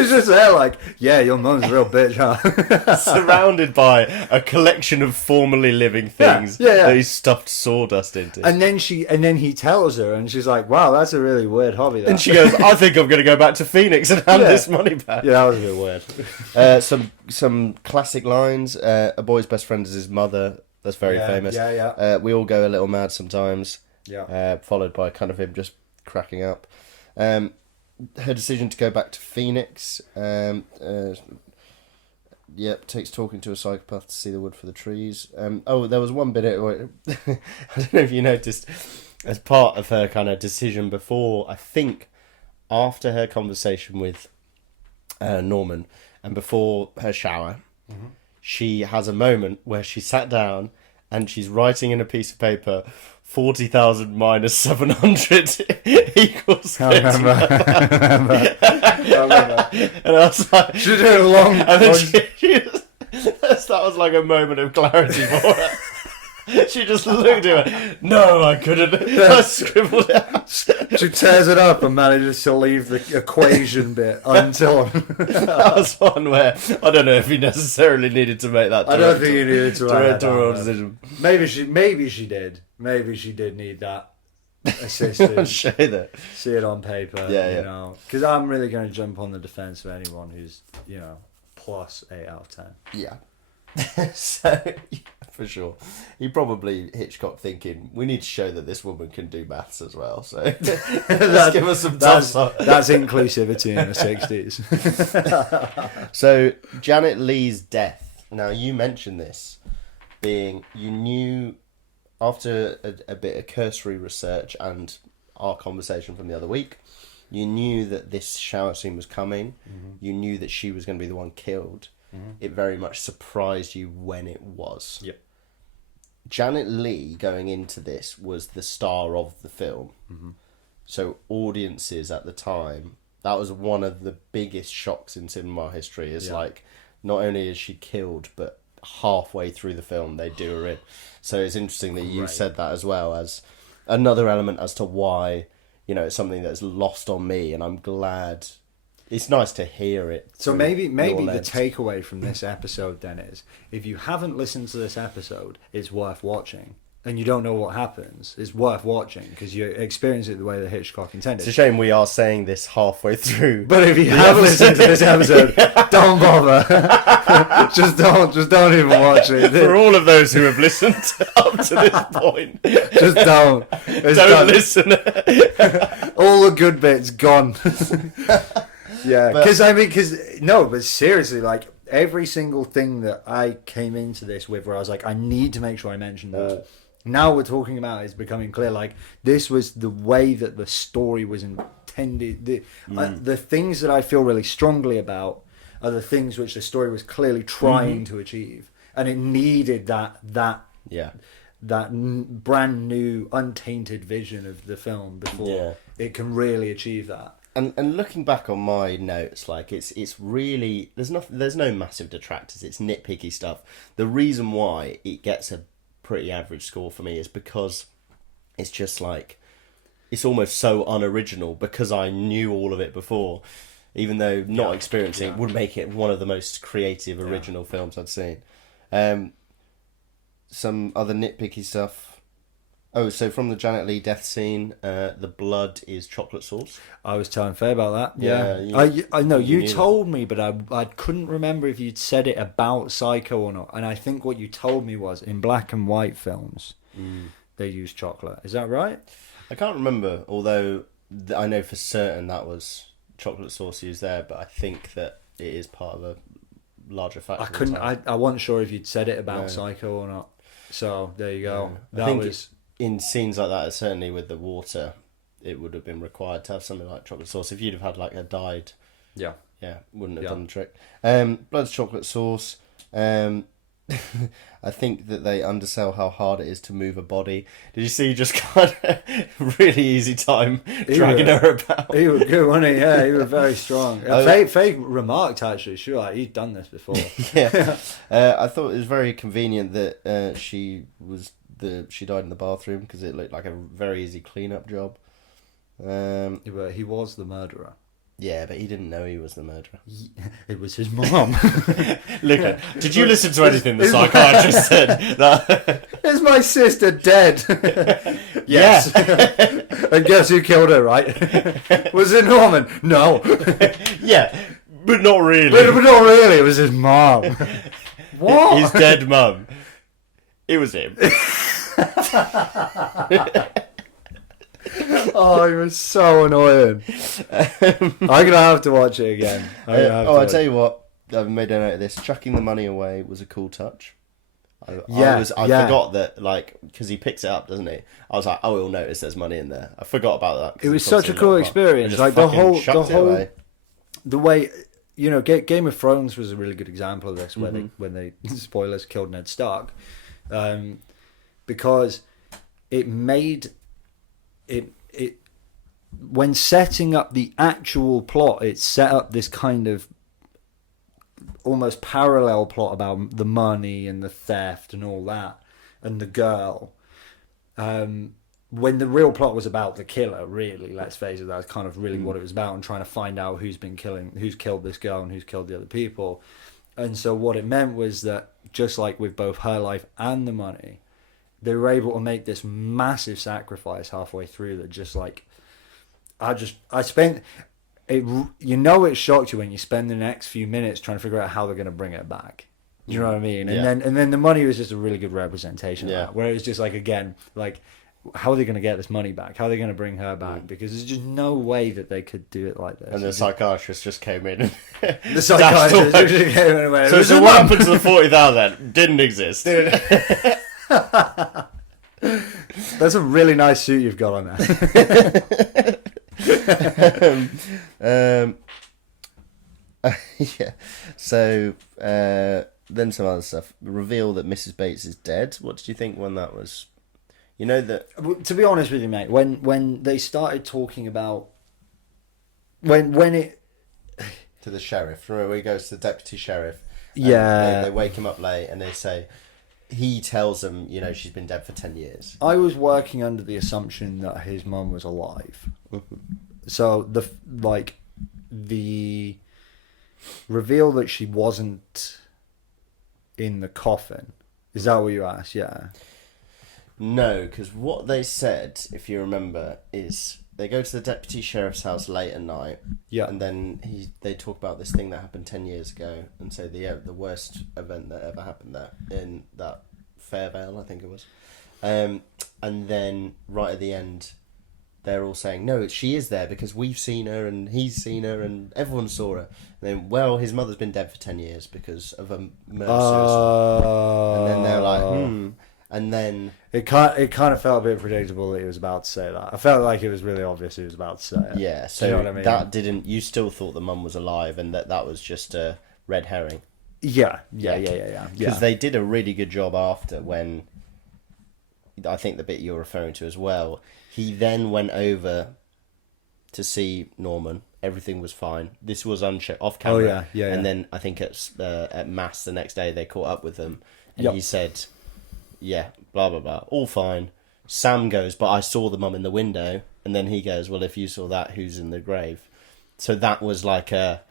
just there like, yeah, your mum's a real bitch, huh? Surrounded by a collection of formerly living things that he's stuffed sawdust into. And then he tells her, and she's like, wow, that's a really weird hobby. That. And she goes, I think I'm going to go back to Phoenix and hand this money back. Yeah, that was a bit weird. Some classic lines. A boy's best friend is his mother. That's very famous. Yeah. We all go a little mad sometimes. Yeah. Followed by kind of him just cracking up. Her decision to go back to Phoenix. Takes talking to a psychopath to see the wood for the trees. There was one bit where, I don't know if you noticed, as part of her kind of decision before, I think, after her conversation with Norman and before her shower, she has a moment where she sat down and she's writing in a piece of paper, 40,000 minus 700 equals. I remember. And I was like, She did a long. and then that was like a moment of clarity for her. She just looked at her. No, I couldn't. I scribbled it out. She tears it up and manages to leave the equation bit until. That was one where I don't know if you necessarily needed to make that. I don't think you needed to write that directorial down, decision. Maybe she did. Maybe she did need that assistant. Show that. See it on paper. Yeah. You know, because I'm really going to jump on the defense of anyone who's plus 8 out of 10. Yeah. So, for sure. He probably Hitchcock thinking, we need to show that this woman can do maths as well. So, let's give us some that's tough. inclusivity in the 60s. So, Janet Leigh's death. Now, you mentioned this being, you knew after a bit of cursory research and our conversation from the other week, you knew that this shower scene was coming. You knew that she was going to be the one killed. It very much surprised you when it was. Yep. Janet Leigh going into this was the star of the film. So audiences at the time, that was one of the biggest shocks in cinema history. Is like, not only is she killed, but halfway through the film they do her in. So it's interesting that you said that as well as another element as to why, it's something that's lost on me, and I'm glad. It's nice to hear it. So maybe the takeaway from this episode then is, if you haven't listened to this episode, it's worth watching. And you don't know what happens, it's worth watching because you experience it the way that Hitchcock intended. It's a shame we are saying this halfway through. But if you have listened to this episode, don't bother. just don't even watch it. For all of those who have listened up to this point, just don't. Don't listen. All the good bits gone. Yeah, but seriously, like every single thing that I came into this with, where I was like, I need to make sure I mention that. Now we're talking about is becoming clear. Like, this was the way that the story was intended. The things that I feel really strongly about are the things which the story was clearly trying to achieve, and it needed that brand new, untainted vision of the film before it can really achieve that. And looking back on my notes, like it's really there's no massive detractors. It's nitpicky stuff. The reason why it gets a pretty average score for me is because it's just like, it's almost so unoriginal because I knew all of it before, even though not experiencing it would make it one of the most creative original films I'd seen. Some other nitpicky stuff. Oh, so from the Janet Leigh death scene, the blood is chocolate sauce. I was telling Faye about that. Yeah, I know you told me, but I couldn't remember if you'd said it about Psycho or not. And I think what you told me was, in black and white films, they use chocolate. Is that right? I can't remember, although I know for certain that was chocolate sauce used there. But I think that it is part of a larger factor. I wasn't sure if you'd said it about Psycho or not. So there you go. I think in scenes like that, certainly with the water, it would have been required to have something like chocolate sauce. If you'd have had like a dyed, Yeah. wouldn't have Yeah. done the trick. Blood's chocolate sauce. I think that they undersell how hard it is to move a body. Did you see just kind of really easy time dragging her about? He was good, wasn't he? Yeah, he was very strong. Faye remarked actually, sure, like, he'd done this before. Yeah. I thought it was very convenient that she died in the bathroom because it looked like a very easy clean-up job. But he was the murderer. Yeah, but he didn't know he was the murderer. It was his mom. Look, did you listen to anything the psychiatrist said? Is my sister dead? Yes. And guess who killed her, right? Was it Norman? No. Yeah, but not really. But not really, it was his mom. What? His dead mum. It was him. Oh, he was so annoying. I'm gonna have to watch it again. I'll tell you what. I've made a note of this. Chucking the money away was a cool touch. I forgot that, like, because he picks it up, doesn't he? I was like, oh, he'll notice there's money in there. I forgot about that. It was such a cool experience. Like the way, you know, Game of Thrones was a really good example of this, where when they spoilers killed Ned Stark, because it made it when setting up the actual plot, it set up this kind of almost parallel plot about the money and the theft and all that, and the girl. When the real plot was about the killer, really, let's face it, that's kind of really what it was about, and trying to find out who's killed this girl and who's killed the other people. And so what it meant was that, just like with both her life and the money, they were able to make this massive sacrifice halfway through that just like, I spent it, you know, it shocked you when you spend the next few minutes trying to figure out how they're going to bring it back. Do you know what I mean? And then the money was just a really good representation of that, where it was just like, again, like, how are they going to get this money back? How are they going to bring her back? Because there's just no way that they could do it like this. And the psychiatrist just came in. The psychiatrist just came in and went, so what happened to the 40,000? Didn't exist. That's a really nice suit you've got on there. Yeah. So then some other stuff. Reveal that Mrs. Bates is dead. What did you think when that was? You know that. To be honest with you, mate, when they started talking about when it to the sheriff, remember he goes to the deputy sheriff. Yeah. They wake him up late and they say. He tells them, you know, she's been dead for 10 years. I was working under the assumption that his mum was alive. So the reveal that she wasn't in the coffin. Is that what you asked? Yeah. No, because what they said, if you remember, is they go to the deputy sheriff's house late at night. Yeah. And then they talk about this thing that happened 10 years ago and say the worst event that ever happened there in that Fairvale, I think it was. And then right at the end, they're all saying, no, she is there because we've seen her and he's seen her and everyone saw her. And then, well, his mother's been dead for 10 years because of a murder. And then they're like, And then it kind of felt a bit predictable that he was about to say that. I felt like it was really obvious he was about to say it. Yeah, so you know what I mean? That didn't. You still thought the mum was alive, and that was just a red herring. Yeah. Because they did a really good job after when. I think the bit you're referring to as well. He then went over to see Norman. Everything was fine. This was off camera. Oh yeah. And then I think at mass the next day they caught up with him, and he said. Yeah, blah, blah, blah. All fine. Sam goes, but I saw the mum in the window. And then he goes, well, if you saw that, who's in the grave? So that was like a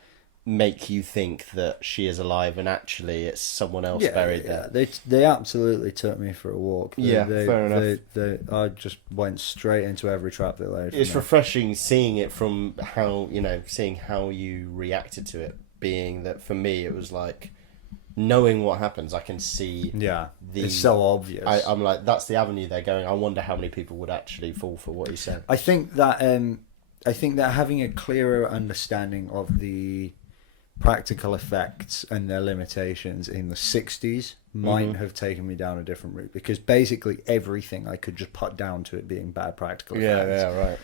make you think that she is alive and actually it's someone else buried there. They absolutely took me for a walk. Fair enough. I just went straight into every trap they laid. It's refreshing seeing it from seeing how you reacted to it. Being that for me, it was like... Knowing what happens, I can see. Yeah, it's so obvious. I'm like, that's the avenue they're going. I wonder how many people would actually fall for what he said. I think that having a clearer understanding of the practical effects and their limitations in the 60s might have taken me down a different route, because basically everything I could just put down to it being bad practical effects. Yeah, right.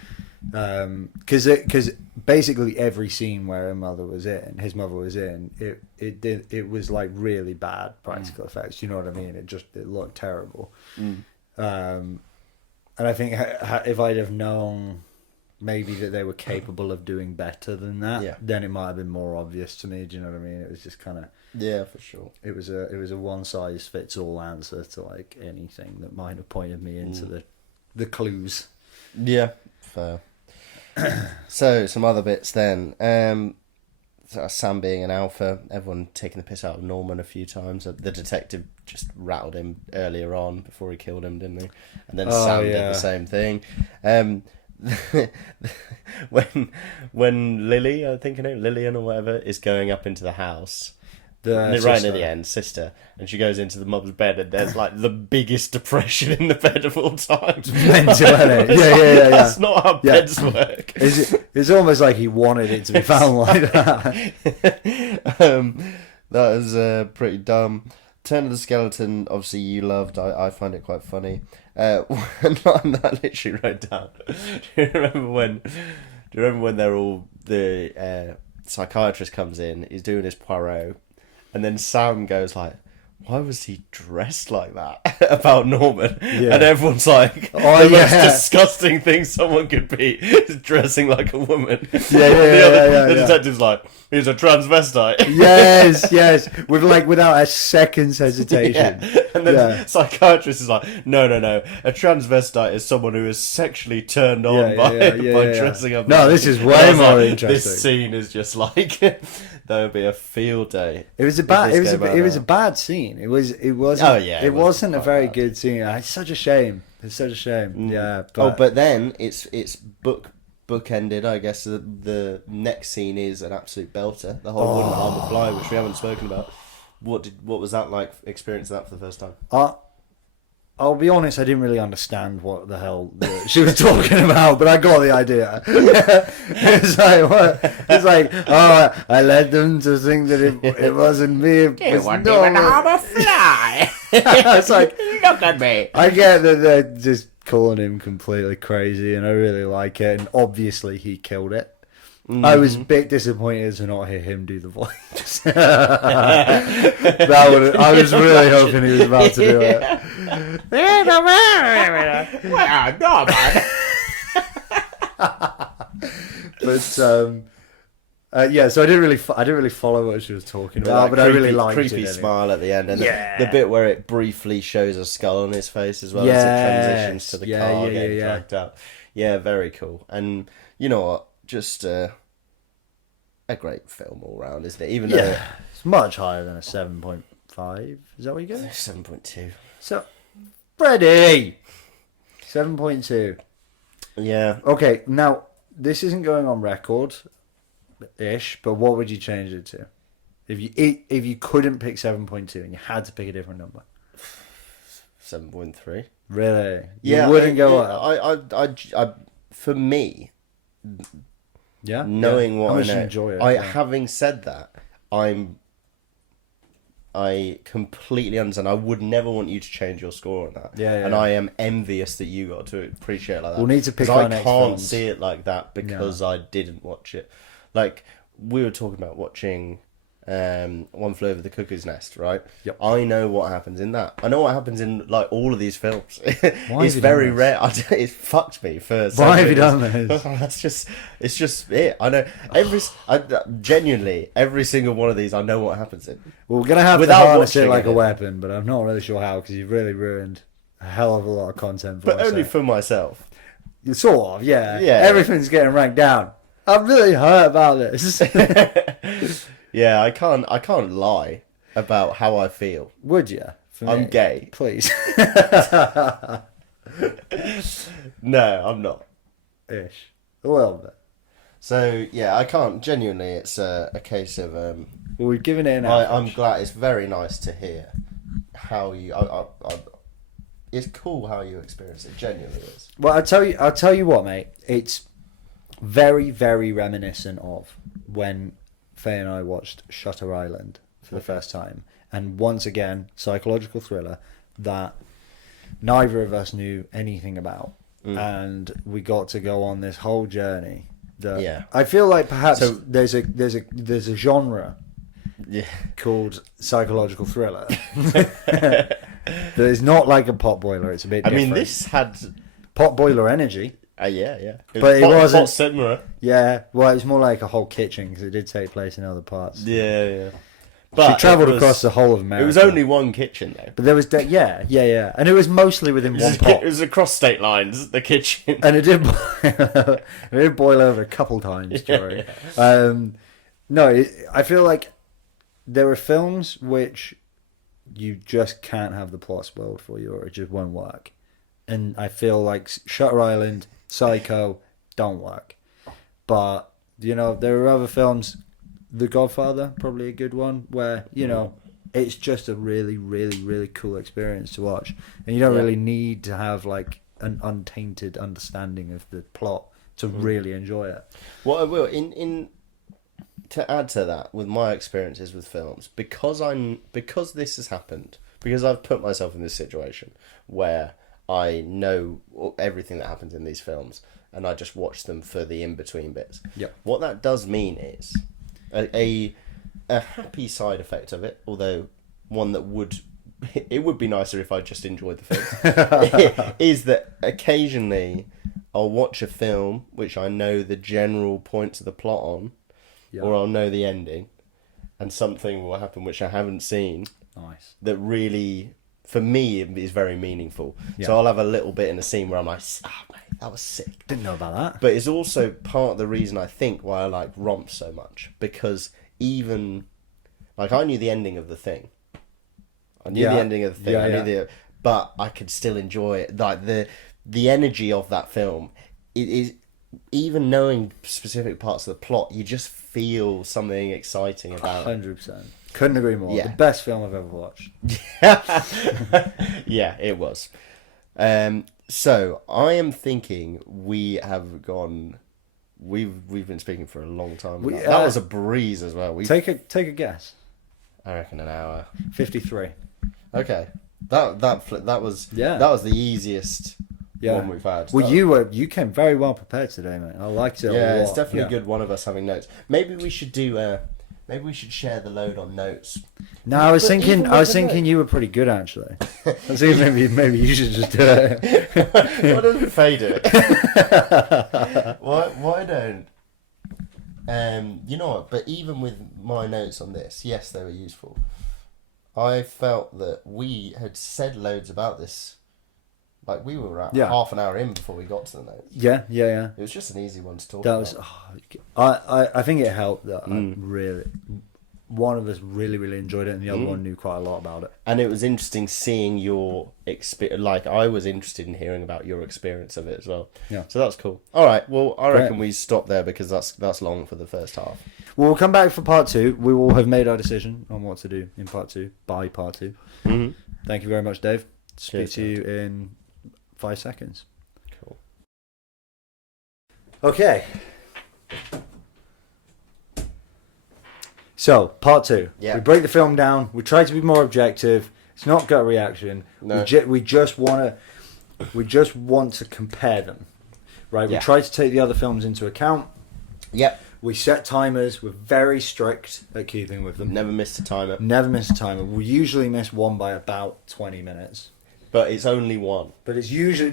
Because basically every scene where his mother was in, it was like really bad practical effects. You know what I mean? It looked terrible. And I think if I'd have known maybe that they were capable of doing better than that, then it might have been more obvious to me. Do you know what I mean? It was just kind of for sure. It was a one size fits all answer to like anything that might have pointed me into the clues. Yeah, fair. So some other bits then. Sam being an alpha, everyone taking the piss out of Norman a few times. The detective just rattled him earlier on before he killed him, didn't he? And then Sam did the same thing. When Lily, I think her name, Lillian or whatever, is going up into the house. Right near the end, sister, and she goes into the mum's bed, and there's like the biggest depression in the bed of all time. Mental, isn't it? Yeah. That's not how beds work. It's almost like he wanted it to be found like that. That was pretty dumb. Turn of the Skeleton, obviously you loved. I find it quite funny. One that I literally wrote down. Do you remember when they're all the psychiatrist comes in? He's doing his Poirot. And then Sam goes like, why was he dressed like that about Norman? Yeah. And everyone's like, the most disgusting thing someone could be is dressing like a woman. The detective's like, he's a transvestite. Yes, without a second's hesitation. Yeah. And then the psychiatrist is like, no, a transvestite is someone who is sexually turned on by dressing up. No, this is way more interesting. This scene is just like, that would be a field day. It was a bad scene. It wasn't a very good scene. It's such a shame. Yeah. But then it's bookended. I guess the next scene is an absolute belter. The whole Wouldn't Harm a Fly, which we haven't spoken about. What was that like? Experiencing that for the first time? I'll be honest, I didn't really understand what the hell she was talking about, but I got the idea. It's like, I led them to think that it wasn't me. It wouldn't even harm a fly. It's like, look at me. I get that they're just calling him completely crazy, and I really like it, and obviously he killed it. I was a bit disappointed to not hear him do the voice. I was really hoping he was about to do it. Well, no, man. But so I didn't really follow what she was talking about, but I really liked it. Creepy smile at the end, and the bit where it briefly shows a skull on his face as well as it transitions to the car getting dragged up. Yeah, very cool. And you know what? Just a great film all round, isn't it? Even though it's much higher than a 7.5. Is that what you get? 7.2. So, Freddie, 7.2. Yeah. Okay, now this isn't going on record, ish. But what would you change it to? If you couldn't pick 7.2 and you had to pick a different number? 7.3. Really? You wouldn't go up? I for me. Yeah. Knowing what I know. Enjoy it, having said that, I completely understand. I would never want you to change your score on that. Yeah. And I am envious that you got to appreciate it like that. We'll need to pick our I next can't films. see it like that because I didn't watch it. Like, we were talking about watching One Flew Over the Cuckoo's Nest, right? Yep. I know what happens in that. I know what happens in like all of these films. It's very rare. It fucked me for. Why have you done this? It's just it. I know genuinely every single one of these. I know what happens in. Well, we're gonna have to harness it like a weapon, but I'm not really sure how because you've really ruined a hell of a lot of content for But only for myself. You sort of, yeah. Everything's getting ranked down. I'm really hurt about this. Yeah, I can't lie about how I feel. Would you? I'm gay. Please. No, I'm not. Ish. A little bit. So, yeah, I can't. Genuinely, it's a case of... well, we've given it an I'm glad. It's very nice to hear how you... it's cool how you experience it. Genuinely is. Well, I'll tell you what, mate. It's very, very reminiscent of when Faye and I watched Shutter Island for the first time. And once again, psychological thriller that neither of us knew anything about. and we got to go on this whole journey. That Yeah. I feel like perhaps So- there's a genre Yeah. called psychological thriller. That is not like a pot boiler. It's a bit. I different. mean, this had. pot boiler energy. Yeah. But it pot wasn't- cinema. Yeah, well, it's more like a whole kitchen because it did take place in other parts. Yeah. She travelled it was- across the whole of America. It was only one kitchen though. but there was yeah, and it was mostly within one pot. It was across state lines. The kitchen. And it did boil over a couple times during. I feel like there are films which you just can't have the plot spoiled for you, or it just won't work. And I feel like Shutter Island, Psycho don't work. But there are other films. The Godfather, probably a good one, where it's just a really, really, really cool experience to watch, and you don't really need to have like an untainted understanding of the plot to really enjoy it. What I will in to add to that with my experiences with films, because this has happened, because I've put myself in this situation where I know everything that happens in these films, and I just watch them for the in between bits. Yep. What that does mean is a happy side effect of it, although one that would be nicer if I just enjoyed the film, is that occasionally I'll watch a film which I know the general points of the plot on, or I'll know the ending, and something will happen which I haven't seen. Nice. That really, for me, is very meaningful. Yeah. So I'll have a little bit in a scene where I'm like, mate, that was sick. Didn't know about that. But it's also part of the reason I think why I like romps so much, because even like I knew the ending of The Thing. I knew the ending of The Thing. I knew but I could still enjoy it. Like the energy of that film, it is, even knowing specific parts of the plot, you just feel something exciting about it. 100%. Couldn't agree more. Yeah. The best film I've ever watched. Yeah, it was. So I am thinking we have gone. We've been speaking for a long time. That was a breeze as well. Take a guess. I reckon an hour. 53. Okay, that was that was the easiest one we've had. Well, you came very well prepared today, mate. I liked it. Yeah, a lot. it's definitely good. One of us having notes. Maybe we should do. Maybe we should share the load on notes. No, I was But even thinking with the notes- you were pretty good actually. I was thinking maybe you should just do it. Why doesn't Faye do it? Why don't? You know what? But even with my notes on this, yes, they were useful. I felt that we had said loads about this. Like we were at half an hour in before we got to the notes. Yeah. It was just an easy one to talk That about. was. I think it helped that one of us really really enjoyed it, and the other one knew quite a lot about it. And it was interesting seeing your experience. Like I was interested in hearing about your experience of it as well. Yeah. So that's cool. All right. Well, I Great. reckon we stop there because that's long for the first half. Well, we'll come back for part 2. We will have made our decision on what to do in part 2 by part 2. Mm-hmm. Thank you very much, Dave. Speak Cheers, to you in 5 seconds. Cool. Okay. So, part 2. Yeah. We break the film down. We try to be more objective. It's not gut reaction. No. We just want to compare them. Right? Yeah. We try to take the other films into account. Yep. We set timers. We're very strict at keeping with them. Never missed a timer. Never miss a timer. We usually miss one by about 20 minutes. But it's only one. But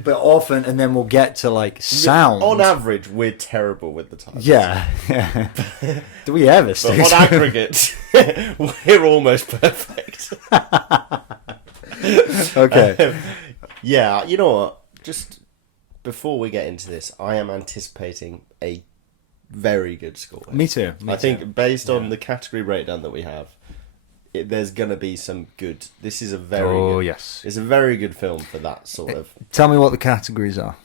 often, and then we'll get to like sound. On average, we're terrible with the time. Yeah. Do we ever But stick on to- aggregate, we're almost perfect. Okay. Yeah, you know what? Just before we get into this, I am anticipating a very good score. Me too. I think based on the category breakdown that we have, there's gonna be some good. This is a very good, yes. It's a very good film for that sort of. Tell me what the categories are.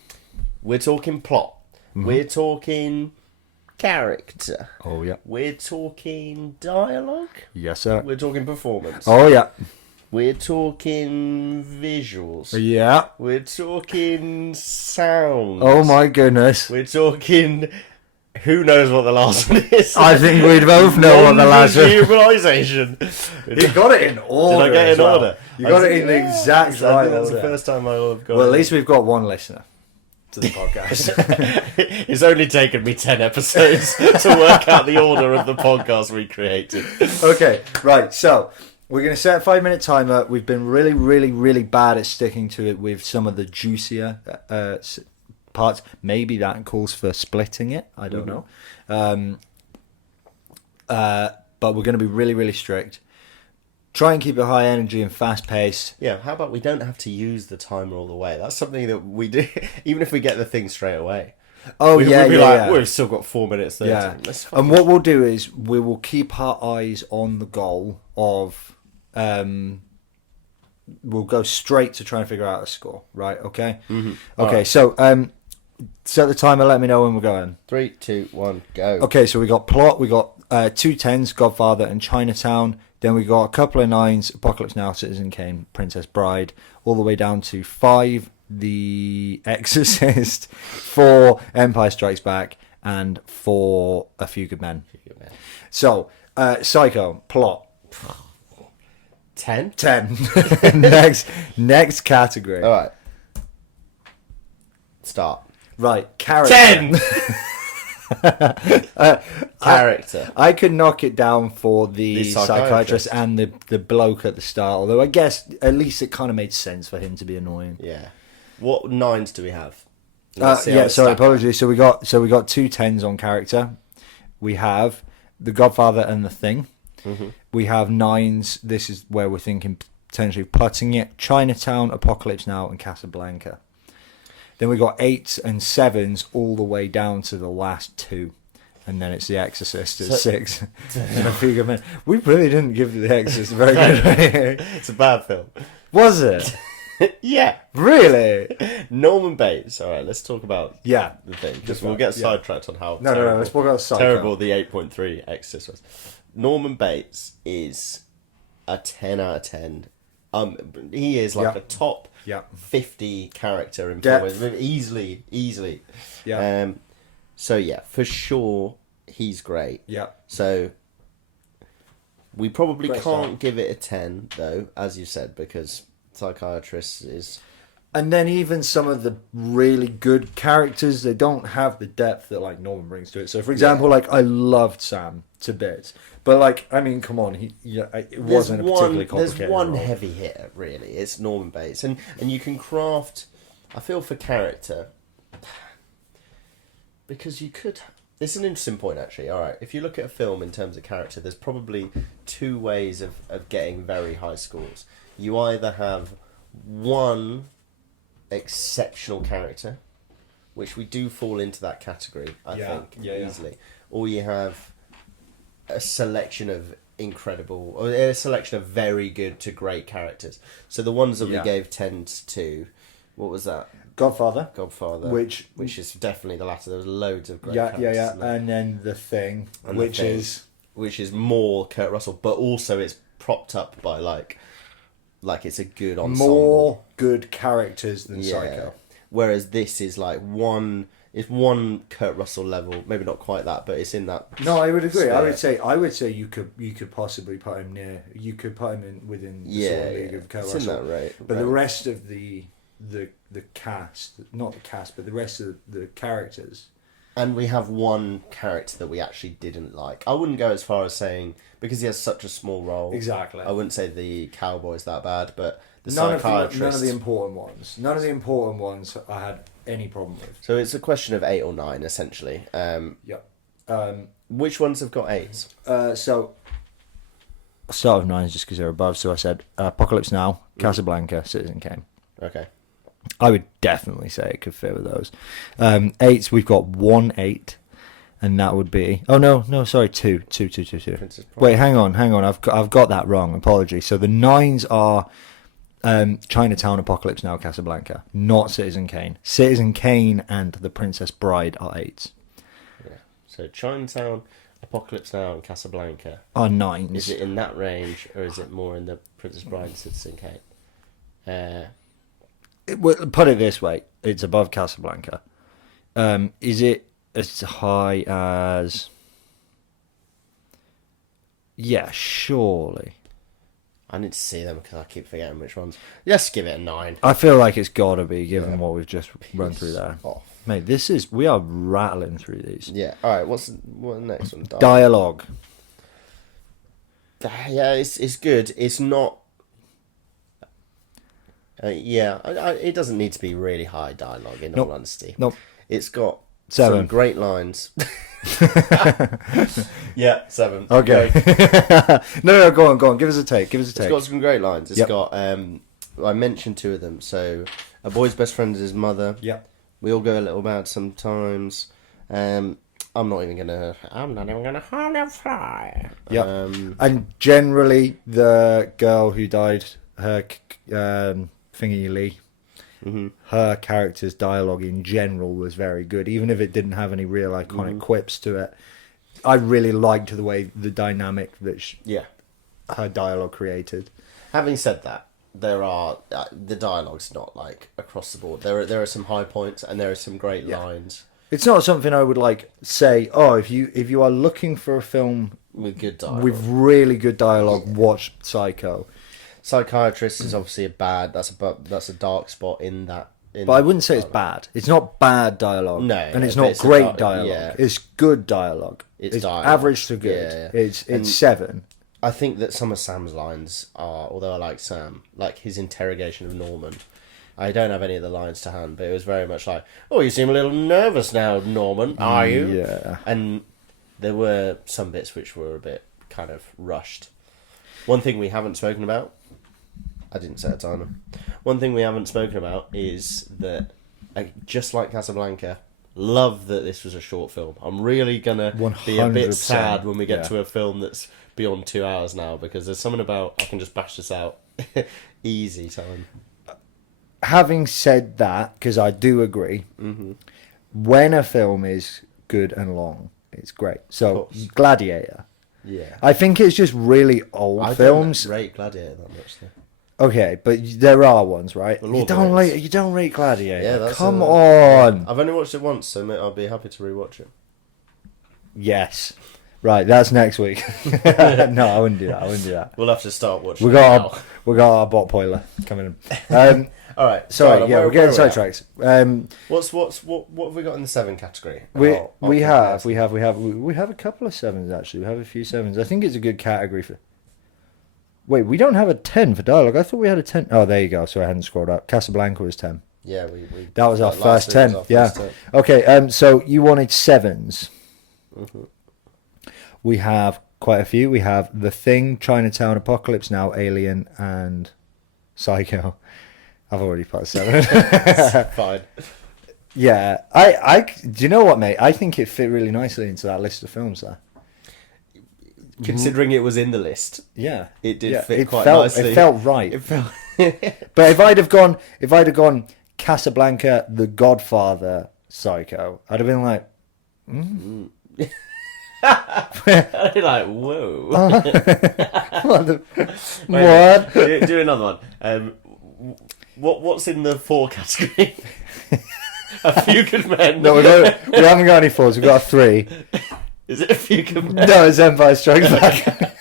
We're talking plot. We're talking character. Oh yeah. We're talking dialogue. Yes sir. We're talking performance. Oh yeah. We're talking visuals. Yeah. We're talking sound. Oh my goodness. We're talking. Who knows what the last one is? I think we both know what the last one. Realisation. You got it in order. Did I get it as in well. order? You got it in the exact I right think that's order. the first time I've got. Well, at it. least we've got one listener to the podcast. It's only taken me 10 episodes to work out the order of the podcast we created. Okay, right. So we're going to set a 5-minute timer. We've been really, really, really bad at sticking to it with some of the juicier parts. Maybe that calls for splitting it. I don't know. But we're going to be really, really strict. Try and keep it high energy and fast pace. Yeah, how about we don't have to use the timer all the way? That's something that we do, even if we get the thing straight away. Oh, We'll yeah, be yeah, like, yeah. we've still got 4 minutes there. Yeah. Let's And fucking- what we'll do is we will keep our eyes on the goal of... we'll go straight to try and figure out a score, right? Okay? Mm-hmm. Okay, Alright. so set the timer, let me know when we're going. 3, 2, 1, go. Okay, so we got plot, we got 2 10s, Godfather and Chinatown. Then we got a couple of 9s, Apocalypse Now, Citizen Kane, Princess Bride, all the way down to 5, The Exorcist, 4, Empire Strikes Back, and 4, A Few Good Men. So, Psycho, plot, 10? 10. next category. All right. Start. Right, character. 10! Character. I could knock it down for the psychiatrist. psychiatrist and the bloke at the start, although I guess at least it kind of made sense for him to be annoying. Yeah. What 9s do we have? Let's see how Yeah, it's sorry, stacked up. apologies. So we got 2 10s on character. We have The Godfather and The Thing. Mm-hmm. We have 9s. This is where we're thinking potentially putting it. Chinatown, Apocalypse Now, and Casablanca. Then we got 8s and 7s all the way down to the last 2. And then it's The Exorcist at 6. And A Few Good Men. We really didn't give The Exorcist a very good rating. It's a bad film. Was it? Yeah. Really? Norman Bates. All right, let's talk about Yeah. the thing, because Just we'll that, get yeah. sidetracked on how No, let's talk about Psycho. terrible the 8.3 Exorcist was. Norman Bates is a 10 out of 10. He is like Yeah. a top Yeah. 50 character in Depth. film. Easily. Yeah. So yeah, for sure, he's great. Yeah. So we probably Great can't start. give it a 10 though, as you said, because Psychiatrist is... And then even some of the really good characters, they don't have the depth that like Norman brings to it. So for example, like I loved Sam to bits, but like I mean, come on, it wasn't a particularly complicated. There's one role. heavy hitter, really. It's Norman Bates, and you can craft. I feel for character because you could. This is an interesting point, actually. All right, if you look at a film in terms of character, there's probably 2 ways of getting very high scores. You either have one exceptional character, which we do fall into that category, I think, easily, or you have a selection of incredible, or a selection of very good to great characters. So the ones that we gave 10s to, what was that? Godfather, which is definitely the latter. There was loads of great characters. in there. and then The Thing, And which The Thing, which is more Kurt Russell, but also it's propped up by like it's a good ensemble. more good characters than Psycho. Whereas this is like one Kurt Russell level, maybe not quite that, but it's in that. No, I would agree. sphere. I would say you could possibly put him near. You could put him in within the sort of league of Kurt it's Russell. in that rate. But the rest of the cast, not the cast, but the rest of the characters. And we have one character that we actually didn't like. I wouldn't go as far as saying, because he has such a small role. Exactly. I wouldn't say the cowboy's that bad, but the None of psychiatrist. the important ones. None of the important ones I had any problem with. So it's a question of 8 or 9, essentially. Yep. Which ones have got 8s? So I'll start with 9s just because they're above. So I said Apocalypse Now, Casablanca, Citizen Kane. Okay. I would definitely say it could fit with those. 8s, we've got 1 8, and that would be... Oh, no, sorry, 2. Princess Bride. Wait, hang on. I've got that wrong. Apologies. So the 9s are Chinatown, Apocalypse Now, Casablanca, not Citizen Kane. Citizen Kane and The Princess Bride are 8s. Yeah. So Chinatown, Apocalypse Now, and Casablanca. Are 9s. Is it in that range, or is it more in the Princess Bride and Citizen Kane? Put it this way, it's above Casablanca. Is it as high as... Yeah, surely. I need to see them because I keep forgetting which ones. Let's give it a 9. I feel like it's got to be, given what we've just run through there. Off. Mate, we are rattling through these. Yeah. All right. What the next one? Dialogue. Yeah, it's good. It's not. It doesn't need to be really high dialogue. In all honesty, Nope. It's got 7. some great lines. Yeah, 7. Okay. No, go on. Give us a take. It's got some great lines. It's got I mentioned 2 of them. So, a boy's best friend is his mother. Yep. We all go a little mad sometimes. I'm not even gonna harm a fly. Yep. And generally, the girl who died, her thingy Lee, her character's dialogue in general was very good, even if it didn't have any real iconic quips to it. I really liked the way the dynamic that her dialogue created. Having said that, there are the dialogue's not like across the board. There are some high points and there are some great lines It's not something I would say. Oh, if you are looking for a film with good dialogue, with really good dialogue, watch Psycho. Psychiatrist is obviously that's a dark spot in that. But I wouldn't say it's bad. It's not bad dialogue. No, and it's but not it's great dialogue. yeah. It's good dialogue. It's dialogue. Average to good. Yeah. It's 7. I think that some of Sam's lines are, although I like Sam, like his interrogation of Norman. I don't have any of the lines to hand, but it was very much like, "Oh, you seem a little nervous now, Norman. Are you?" Yeah. And there were some bits which were a bit kind of rushed. One thing we haven't spoken about, I didn't set a timer. One thing we haven't spoken about is that, just like Casablanca, love that this was a short film. I'm really gonna be a bit 100%, sad when we get yeah. to a film that's beyond 2 hours now, because there's something about I can just bash this out easy time. Having said that, because I do agree, when a film is good and long, it's great. So, Gladiator. Yeah. I think it's just really old I films. don't rate Gladiator that much though. Okay, but there are ones, right? The Lord You of the don't Rings. rate. You don't rate Gladiator. Yeah, that's Come on. I've only watched it once, so I'll be happy to rewatch it. Yes. Right, that's next week. No, I wouldn't do that. We'll have to start watching. We got our bot boiler coming in. All right. Sorry, so, yeah, we're getting sidetracked. What have we got in the 7 category? We I'll have a couple of 7s actually. We have a few 7s. I think it's a good category for. Wait, we don't have a 10 for dialogue. I thought we had a 10. Oh, there you go. So I hadn't scrolled up. Casablanca was 10. Yeah, That was our last first week 10. was our Yeah. first 10. Okay. So you wanted 7s. We have quite a few. We have The Thing, Chinatown, Apocalypse Now, Alien, and Psycho. I've already put a 7. Fine. Yeah. I do you know what, mate? I think it fit really nicely into that list of films there. Considering it was in the list, Yeah. it did Yeah, fit it quite felt, nicely. It felt right. It felt. But if I'd have gone Casablanca, The Godfather, Psycho, I'd have been like, I'd be like, whoa. what? Wait, do another one. What's in the 4 category? A Few Good Men. No, we haven't got any 4s. We've got a 3. Is it A Few Good Men? No, it's Empire Strikes Back.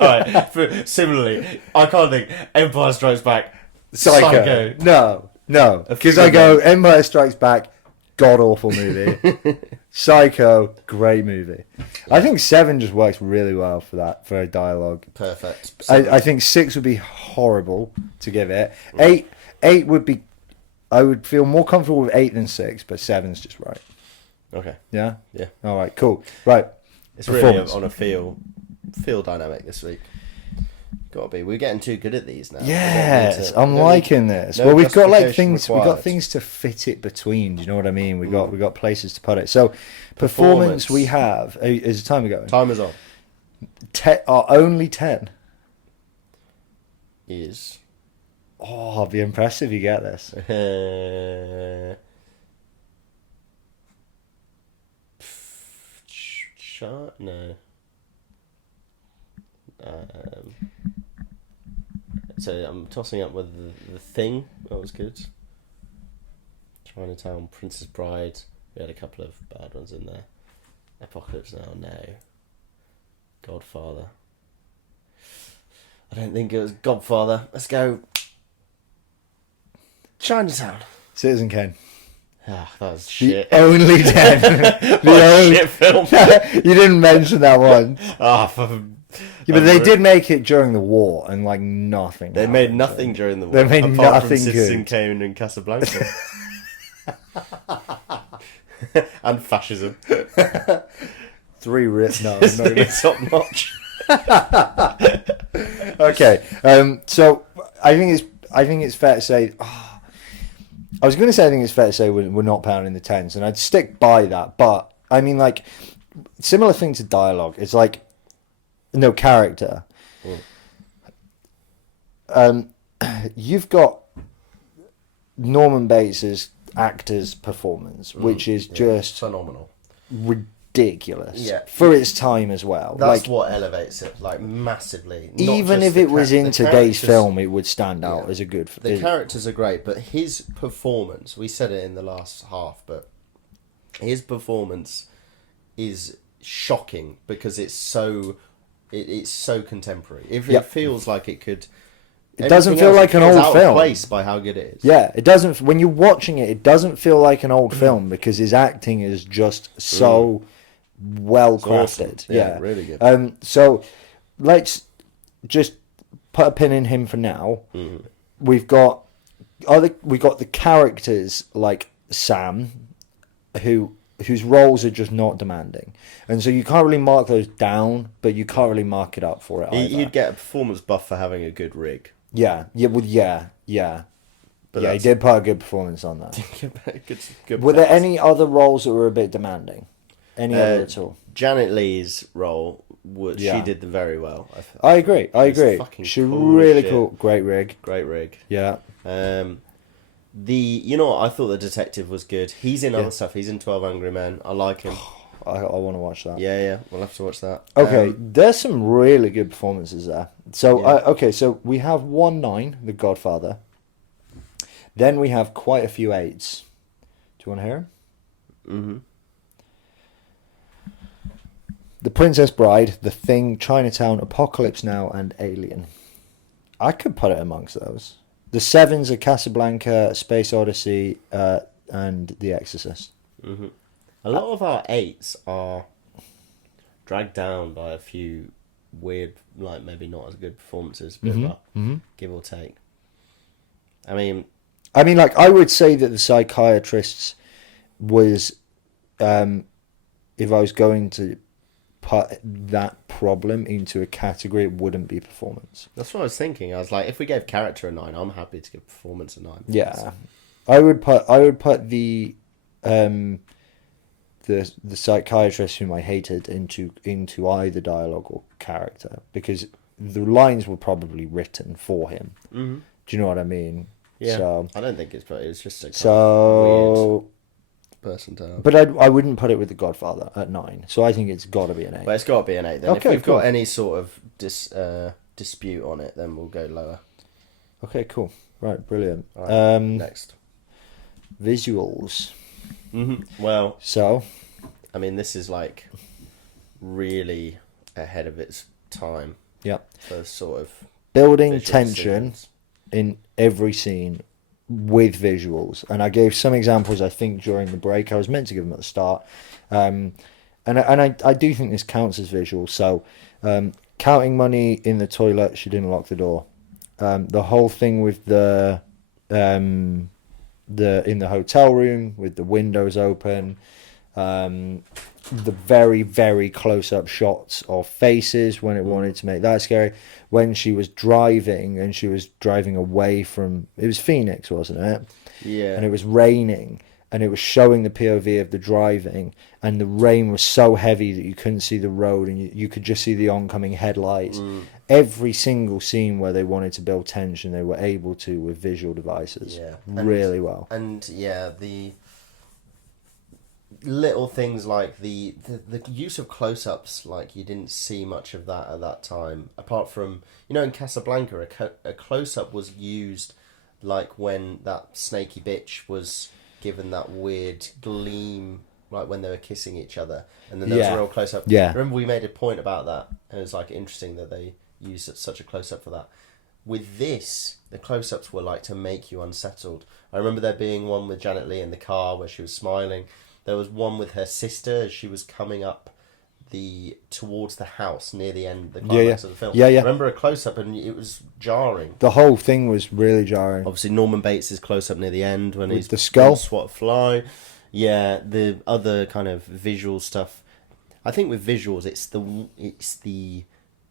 Alright, similarly, I can't think. Empire Strikes Back, Psycho. No. A Because Few I Good go Men. Empire Strikes Back, god awful movie. Psycho, great movie. I think 7 just works really well for that, for a dialogue. Perfect. I think 6 would be horrible to give it. 8 would be. I would feel more comfortable with 8 than 6, but 7's just right. Okay. Yeah. Yeah. All right. Cool. Right. It's really on a feel dynamic this week. Gotta be. We're getting too good at these now. Yes, I'm liking this. no Well, we've got like justification things. We've got required. things to fit it between. Do you know what I mean? We got places to put it. So, performance we have. Is the time going? Time is on. Only 10. Is. Oh, I'll be impressed if you get this. No. So I'm tossing up with the Thing. That was good. Chinatown, Princess Bride. We had a couple of bad ones in there. Apocalypse Now, no. Godfather. I don't think it was Godfather. Let's go. Chinatown. Citizen Kane. Ah, that was shit. The only 10. What a shit film. You didn't mention that one. Yeah, but they did make it during the war, and like nothing. They made nothing during the war. They made apart nothing from Citizen good. Kane and Casablanca. And fascism. 3 written. No, It's top notch. Okay. So I think it's fair to say. I was going to say I think it's fair to say we're not pounding the tens, and I'd stick by that. But I mean, like, similar thing to dialogue. It's like no character. You've got Norman Bates's actor's performance, which is just phenomenal, ridiculous for its time as well. That's like, what elevates it, like, massively. Even if it was in today's film, it would stand out as a good. The characters are great, but his performance, we said it in the last half, but his performance is shocking because it's so contemporary. It feels like it could. It doesn't feel like an old out film. Of place by how good it is. Yeah, it doesn't. When you're watching it, it doesn't feel like an old film because his acting is just so well crafted. Awesome. Yeah, really good. So let's just put a pin in him for now. We've got the characters like Sam, whose roles are just not demanding, and so you can't really mark those down, but you can't really mark it up for it either. You'd get a performance buff for having a good rig. Yeah. But he did put a good performance on that. good Were there any other roles that were a bit demanding? Any other at all? Janet Leigh's role, she did them very well. I agree. She cool really shit. cool. Great rig. Great rig. Yeah. You know what? I thought the detective was good. He's in other stuff. He's in 12 Angry Men. I like him. I want to watch that. Yeah, we'll have to watch that. Okay, there's some really good performances there. So, so we have 1-9, The Godfather. Then we have quite a few 8s. Do you want to hear them? The Princess Bride, The Thing, Chinatown, Apocalypse Now, and Alien. I could put it amongst those. The 7s are Casablanca, Space Odyssey, and The Exorcist. A lot of our 8s are dragged down by a few weird, like maybe not as good performances, but give or take. I mean, like, I would say that The Psychiatrists was, if I was going to put that problem into a category, it wouldn't be performance. That's what I was thinking. I was like, if we gave character a 9, I'm happy to give performance a 9. Yeah, I would put the psychiatrist whom I hated into either dialogue or character because the lines were probably written for him. Do you know what I mean? Yeah. So, I don't think it's just a kind of weird person to have. But I wouldn't put it with The Godfather at 9. So I think it's got to be an 8. But it's got to be an 8 then. Okay, if we've cool. got any sort of dispute on it, then we'll go lower. Okay, cool. Right, brilliant. Right, next. Visuals. Well, so I mean, this is like really ahead of its time. Yeah. For sort of building tension in every scene with visuals, and I gave some examples. I think during the break, I was meant to give them at the start, and I do think this counts as visual. So, counting money in the toilet, she didn't lock the door. The whole thing with the in the hotel room with the windows open, the very, very close-up shots of faces when it wanted to make that scary. When she was driving and she was driving away from, it was Phoenix, wasn't it? Yeah. And it was raining and it was showing the POV of the driving, and the rain was so heavy that you couldn't see the road and you could just see the oncoming headlights. Every single scene where they wanted to build tension, they were able to with visual devices. Yeah. Really well. And yeah, the little things like the use of close-ups, like you didn't see much of that at that time, apart from, you know, in Casablanca a close-up was used like when that snaky bitch was given that weird gleam, like when they were kissing each other, and then there was a real close-up. Yeah. Remember we made a point about that, and it was like interesting that they use such a close up for that. With this, the close ups were like to make you unsettled. I remember there being one with Janet Leigh in the car where she was smiling. There was one with her sister as she was coming up towards the house near the end, the climax of the film. Yeah. I remember a close up and it was jarring. The whole thing was really jarring. Obviously, Norman Bates' close up near the end when he's the skull. swat fly. Yeah, the other kind of visual stuff. I think with visuals, it's the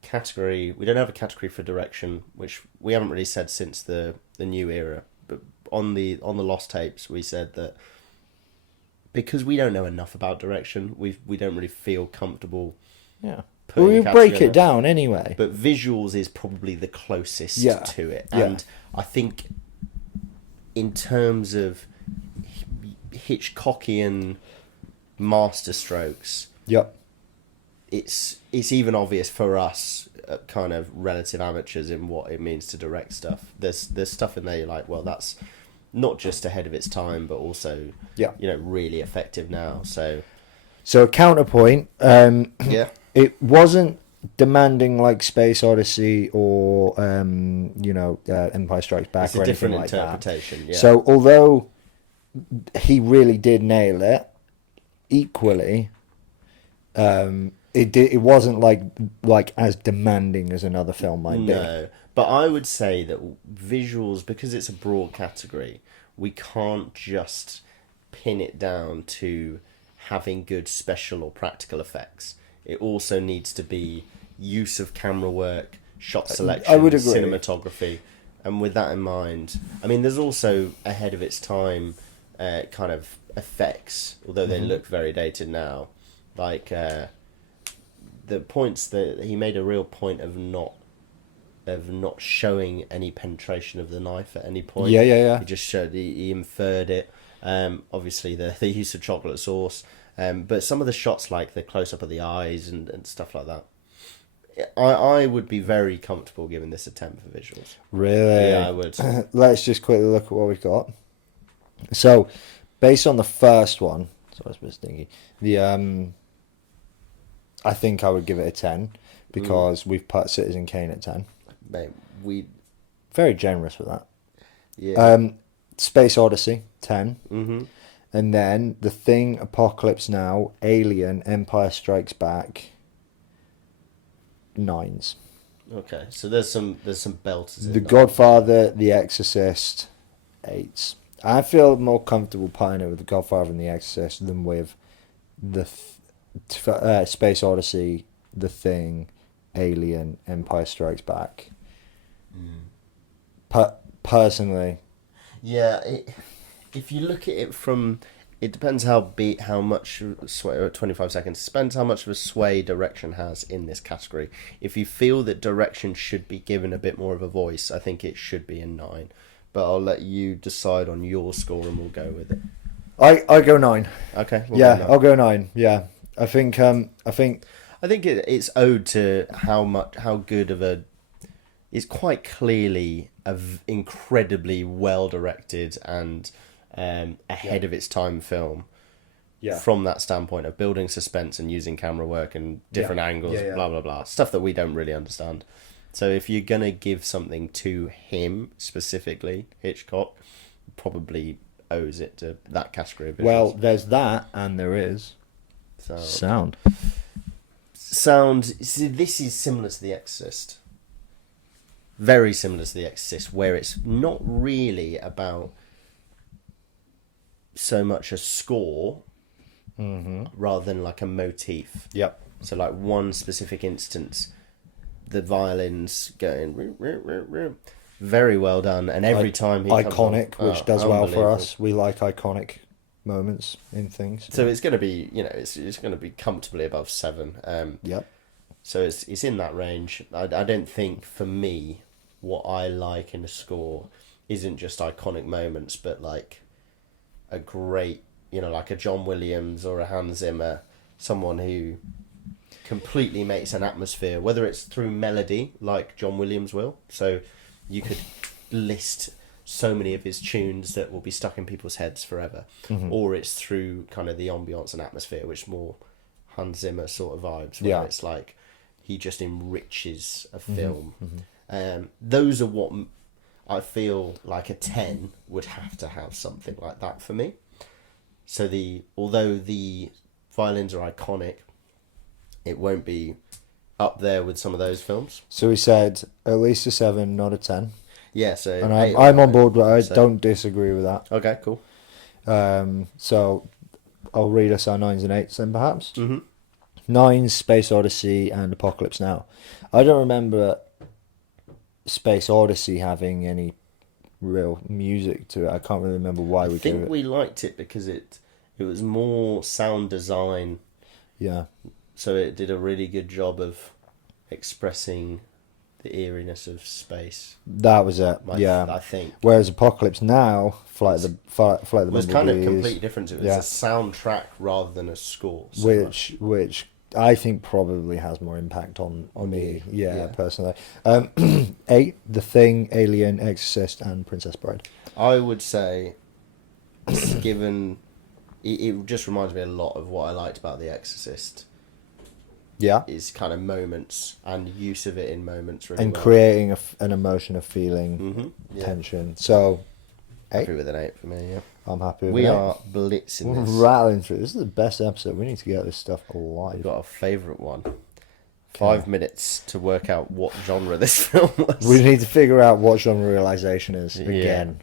category. We don't have a category for direction, which we haven't really said since the new era. But on the Lost Tapes, we said that because we don't know enough about direction, we don't really feel comfortable. Yeah. putting We a category break on it down anyway. But visuals is probably the closest Yeah. to it. Yeah. And I think in terms of Hitchcockian masterstrokes, Yep. it's even obvious for us, kind of relative amateurs, in what it means to direct stuff. There's stuff in there you're like, well, that's not just ahead of its time, but also really effective now. So a counterpoint. yeah, It wasn't demanding like Space Odyssey or Empire Strikes Back it's or a anything different like interpretation. that. Yeah. So although he really did nail it, equally, it wasn't like as demanding as another film might be. No, but I would say that visuals, because it's a broad category, we can't just pin it down to having good special or practical effects. It also needs to be use of camera work, shot selection, I would agree. cinematography. And with that in mind, I mean, there's also ahead of its time kind of effects, although they look very dated now. Like the points that he made a real point of not showing any penetration of the knife at any point. Yeah. He just showed, he inferred it. Obviously the use of chocolate sauce. But some of the shots, like the close up of the eyes and stuff like that, I would be very comfortable giving this a 10 for visuals. Really? Yeah, I would. Let's just quickly look at what we've got. So, based on the first one, so I was a bit stingy. I think I would give it a 10 because we've put Citizen Kane at 10. Mate, Very generous with that. yeah. Space Odyssey, 10. Mm-hmm. And then The Thing, Apocalypse Now, Alien, Empire Strikes Back, 9s. Okay, so there's some belters. in The there. Godfather, The Exorcist, 8s. I feel more comfortable putting it with The Godfather and The Exorcist than with the Space Odyssey, The Thing, Alien, Empire Strikes Back. Personally, Yeah, if you look at it from, it depends how much sway, 25 seconds, it depends how much of a sway direction has in this category. If you feel that direction should be given a bit more of a voice, I think it should be a 9. But I'll let you decide on your score and we'll go with it. I go 9. Okay. I'll go 9. Yeah, I think it's owed to how good of a. It's quite clearly incredibly well directed and ahead of its time film. Yeah. From that standpoint of building suspense and using camera work and different angles, blah blah blah, stuff that we don't really understand. So if you're gonna give something to him specifically, Hitchcock probably owes it to that category of visuals. Well, there's that, and there is sound. See, this is similar to The Exorcist. Very similar to The Exorcist, where it's not really about so much a score, rather than like a motif. Yep. So like one specific instance, the violins going very well done, and every time he iconic, comes on, which does well for unbelievable. us. We like iconic moments in things. So it's going to be, it's going to be comfortably above 7. Yep. So it's in that range. I don't think, for me, what I like in a score isn't just iconic moments, but like a great, like a John Williams or a Hans Zimmer, someone who completely makes an atmosphere, whether it's through melody, like John Williams will. So you could list so many of his tunes that will be stuck in people's heads forever, or it's through kind of the ambience and atmosphere, which more Hans Zimmer sort of vibes, where it's like he just enriches a film. Those are what I feel like a 10 would have to have something like that for me. So although the violins are iconic, it won't be up there with some of those films. So we said at least a 7, not a 10. Yeah, so And I'm on board, but I don't disagree with that. Okay, cool. So I'll read us our 9s and 8s then, perhaps. Mm-hmm. 9s, Space Odyssey and Apocalypse Now. I don't remember Space Odyssey having any real music to it. I can't really remember why we I think gave it. we liked it because it was more sound design. Yeah. So it did a really good job of expressing the eeriness of space. That was it. I think. Whereas Apocalypse Now, Flight of the was kind of Bumblebees, completely different. It was yeah. a soundtrack rather than a score. So which I think probably has more impact on me. Yeah, personally. 8, The Thing, Alien, Exorcist, and Princess Bride. I would say, given it just reminds me a lot of what I liked about The Exorcist. Yeah. Is kind of moments and use of it in moments really And well. creating an emotion of feeling, tension. So, 8. Happy with an 8 for me, yeah. I'm happy with We it. are blitzing We're this. rattling through. This is the best episode. We need to get this stuff alive. We've got a favourite one. 5 minutes to work out what genre this film was. We need to figure out what genre realization is again.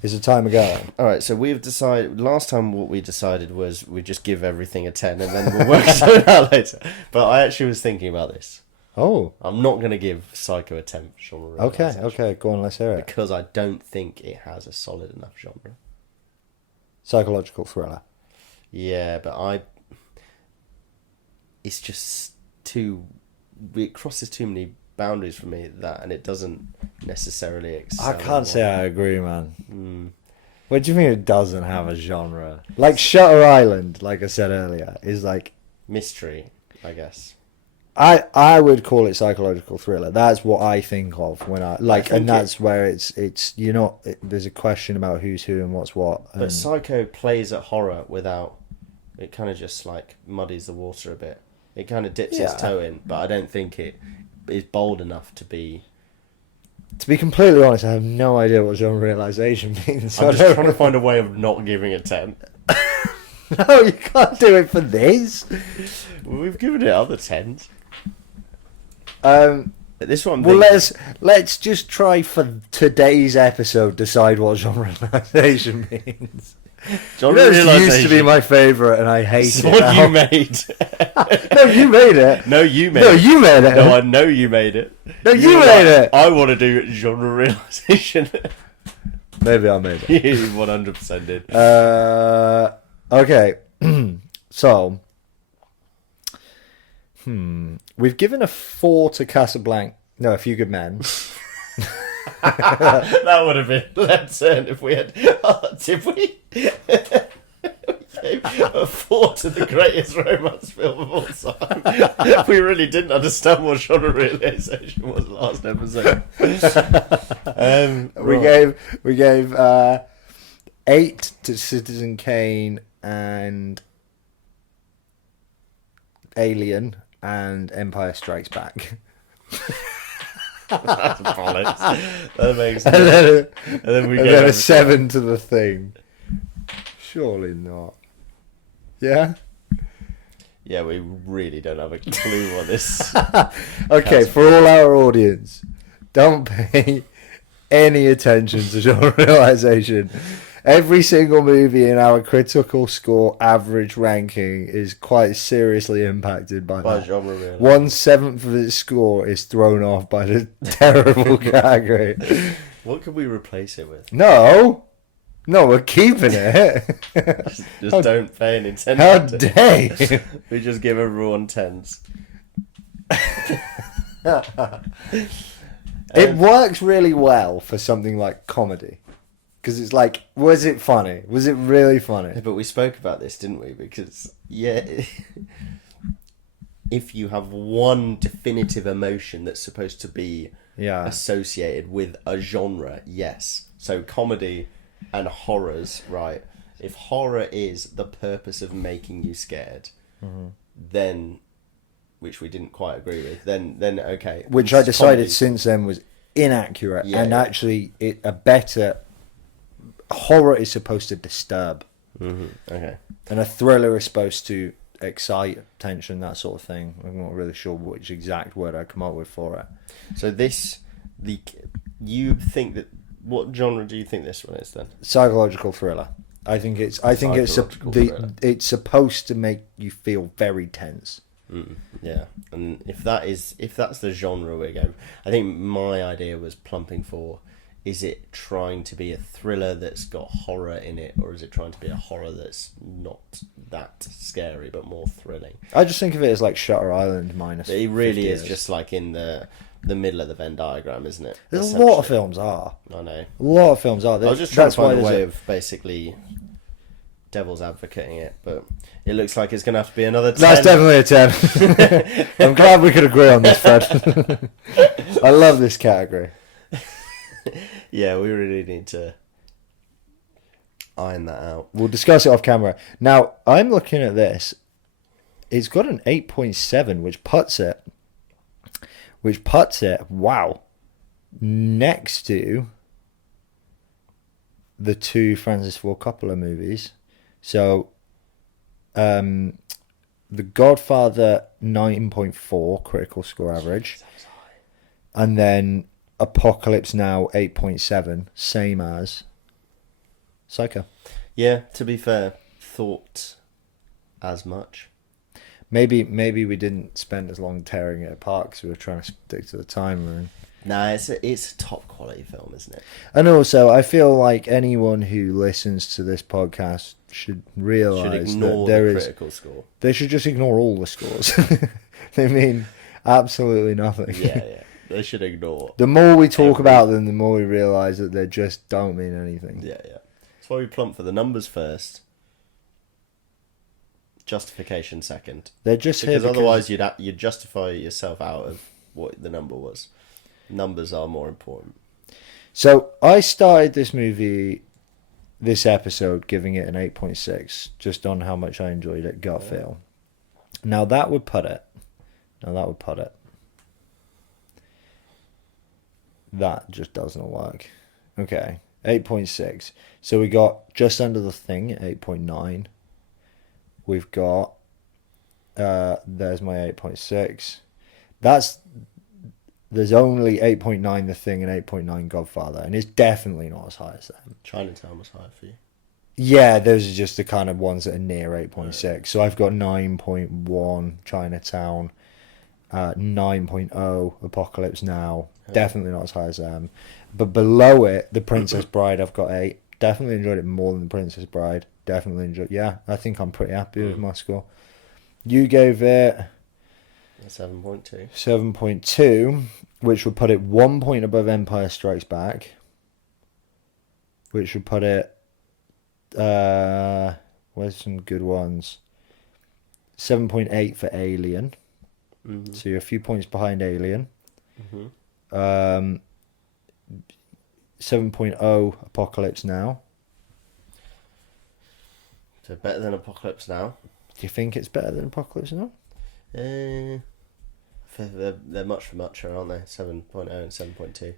Is the time going? Alright, so we've decided... Last time what we decided was we just give everything a 10 and then we'll work something out later. But I actually was thinking about this. Oh. I'm not going to give Psycho a 10 for genre realization. Okay. Go on, let's hear it. Because I don't think it has a solid enough genre. Psychological thriller. Yeah, but it's just too... It crosses too many boundaries for me, and it doesn't necessarily excel. I can't say I agree, man. What do you mean it doesn't have a genre? Like Shutter Island, like I said earlier, is like... Mystery, I guess. I would call it psychological thriller. That's what I think of when and that's where it's there's a question about who's who and what's what. But Psycho plays at horror without... It kind of just like muddies the water a bit. It kind of dips its toe in, but I don't think it is bold enough to be... To be completely honest, I have no idea what genre realization means. I'm just trying to find a way of not giving it 10. No, you can't do it for this. Well, we've given it other 10s. This one. Well, let's just try for today's episode decide what genre realization means. Genre It used to be my favourite, and I hate it's it. what now. you made. No, you made it. No, you made No, it. you made it. No, I know you made it. No, you were made it. I want to do genre realization. Maybe I made it. You 100% did. Okay. So, we've given a 4 to Casablanca. No, A Few Good Men. That would have been less turn if we had. Did we? We gave a 4 to the greatest romance film of all time. We really didn't understand what genre realization was last episode. We gave 8 to Citizen Kane and Alien and Empire Strikes Back. That's bollocks. That makes And sense. then And then we and gave then a it 7 to The Thing. Surely not. Yeah? Yeah, we really don't have a clue what this. Okay, for all our audience, don't pay any attention to genre realization. Every single movie in our critical score average ranking is quite seriously impacted by By that. genre realization. 1/7 of its score is thrown off by the terrible gag rate. What could we replace it with? No, we're keeping it. Just don't pay any attention. How to it. dare you? We just give everyone 10s. It works really well for something like comedy. Because it's like, was it funny? Was it really funny? But we spoke about this, didn't we? Because, yeah, if you have one definitive emotion that's supposed to be associated with a genre, yes. So comedy and horrors, right? If horror is the purpose of making you scared, then which we didn't quite agree with, then okay. Which I decided Comedy. since then was inaccurate, Yeah, and yeah. actually, a better horror is supposed to disturb, Okay. and a thriller is supposed to excite, tension, that sort of thing. I'm not really sure which exact word I come up with for it. So you think that, what genre do you think this one is then? Psychological thriller. I think it's Psychological thriller. it's supposed to make you feel very tense. Yeah, and if that's the genre we're going, I think my idea was plumping for, is it trying to be a thriller that's got horror in it, or is it trying to be a horror that's not that scary but more thrilling? I just think of it as like Shutter Island minus. It really 50 is years. just like in the middle of the Venn diagram, isn't it? There's a lot of films are. I know. A lot of films are. I was just trying That's to why find a there's way of basically devil's advocating it, but it looks like it's going to have to be another 10. That's definitely a 10. I'm glad we could agree on this, Fred. I love this category. Yeah, we really need to iron that out. We'll discuss it off camera. Now, I'm looking at this. It's got an 8.7, which puts it, wow, next to the two Francis Ford Coppola movies. So, The Godfather 9.4 critical score average, and then Apocalypse Now 8.7, same as Psycho. Yeah, to be fair, thought as much. Maybe we didn't spend as long tearing it apart because we were trying to stick to the timer. Nah, it's a top quality film, isn't it? And also, I feel like anyone who listens to this podcast should realise Should that ignore there the is. critical score. They should just ignore all the scores. They mean absolutely nothing. Yeah, they should ignore. The more we talk Every- about them, the more we realise that they just don't mean anything. Yeah. That's why we plump for the numbers first. Justification second. They're just Because here otherwise you'd justify yourself out of what the number was. Numbers are more important. So I started this episode, giving it an 8.6, just on how much I enjoyed it, gut feel. Now that would put it. That just doesn't work. Okay, 8.6. So we got Just Under the Thing at 8.9. We've got there's my 8.6. There's only 8.9 The Thing and 8.9 Godfather, and it's definitely not as high as them. Chinatown was higher for you. Yeah, those are just the kind of ones that are near 8.6. So I've got 9.1 Chinatown, 9.0 Apocalypse Now. Definitely not as high as them. But below it, The Princess Bride, I've got 8. Definitely enjoyed it more than The Princess Bride. Definitely enjoyed. Yeah, I think I'm pretty happy with my score. You gave it 7.2. 7.2, which would put it 1 point above Empire Strikes Back. Which would put it. Where's some good ones? 7.8 for Alien. Mm-hmm. So you're a few points behind Alien. Mm-hmm. 7.0 Apocalypse Now. So better than Apocalypse Now. Do you think it's better than Apocalypse Now? They're much for much, aren't they? 7.0 and 7.2. You,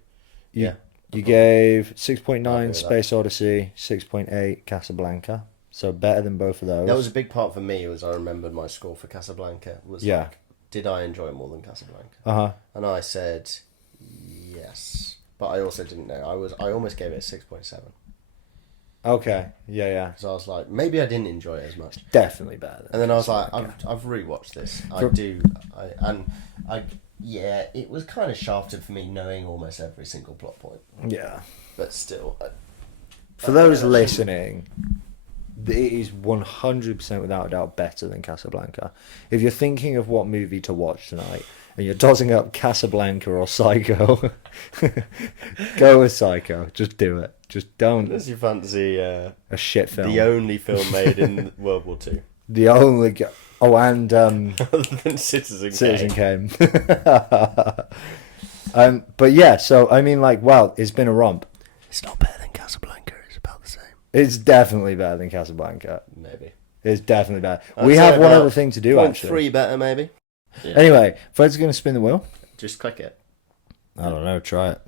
Yeah. You gave Happy 6.9 with Space Odyssey, 6.8 Casablanca. So better than both of those. That was a big part for me, was I remembered my score for Casablanca. Was Yeah. like, did I enjoy it more than Casablanca? Uh-huh. And I said yes. But I also didn't know. I almost gave it a 6.7. Okay. Yeah. Because I was like, maybe I didn't enjoy it as much. Definitely better. And then I was like, Casablanca. I've rewatched this. For- Yeah, it was kind of shafted for me knowing almost every single plot point. Yeah. But still. For those listening, it is 100% without a doubt better than Casablanca. If you're thinking of what movie to watch tonight, and you're tossing up Casablanca or Psycho, go with Psycho. Just do it. Just don't. Unless you fancy A shit film. the only film made in World War Two. The only... Oh, and Other than Citizen Citizen Kane. Kane. But yeah, so, I mean, like, wow, it's been a romp. It's not better than Casablanca, it's about the same. It's definitely better than Casablanca. Maybe. It's definitely better. I'd We say have one about other thing to do, 0.3 actually. better, maybe. Yeah. Anyway, Fred's going to spin the wheel. Just click it. I don't know. Try it.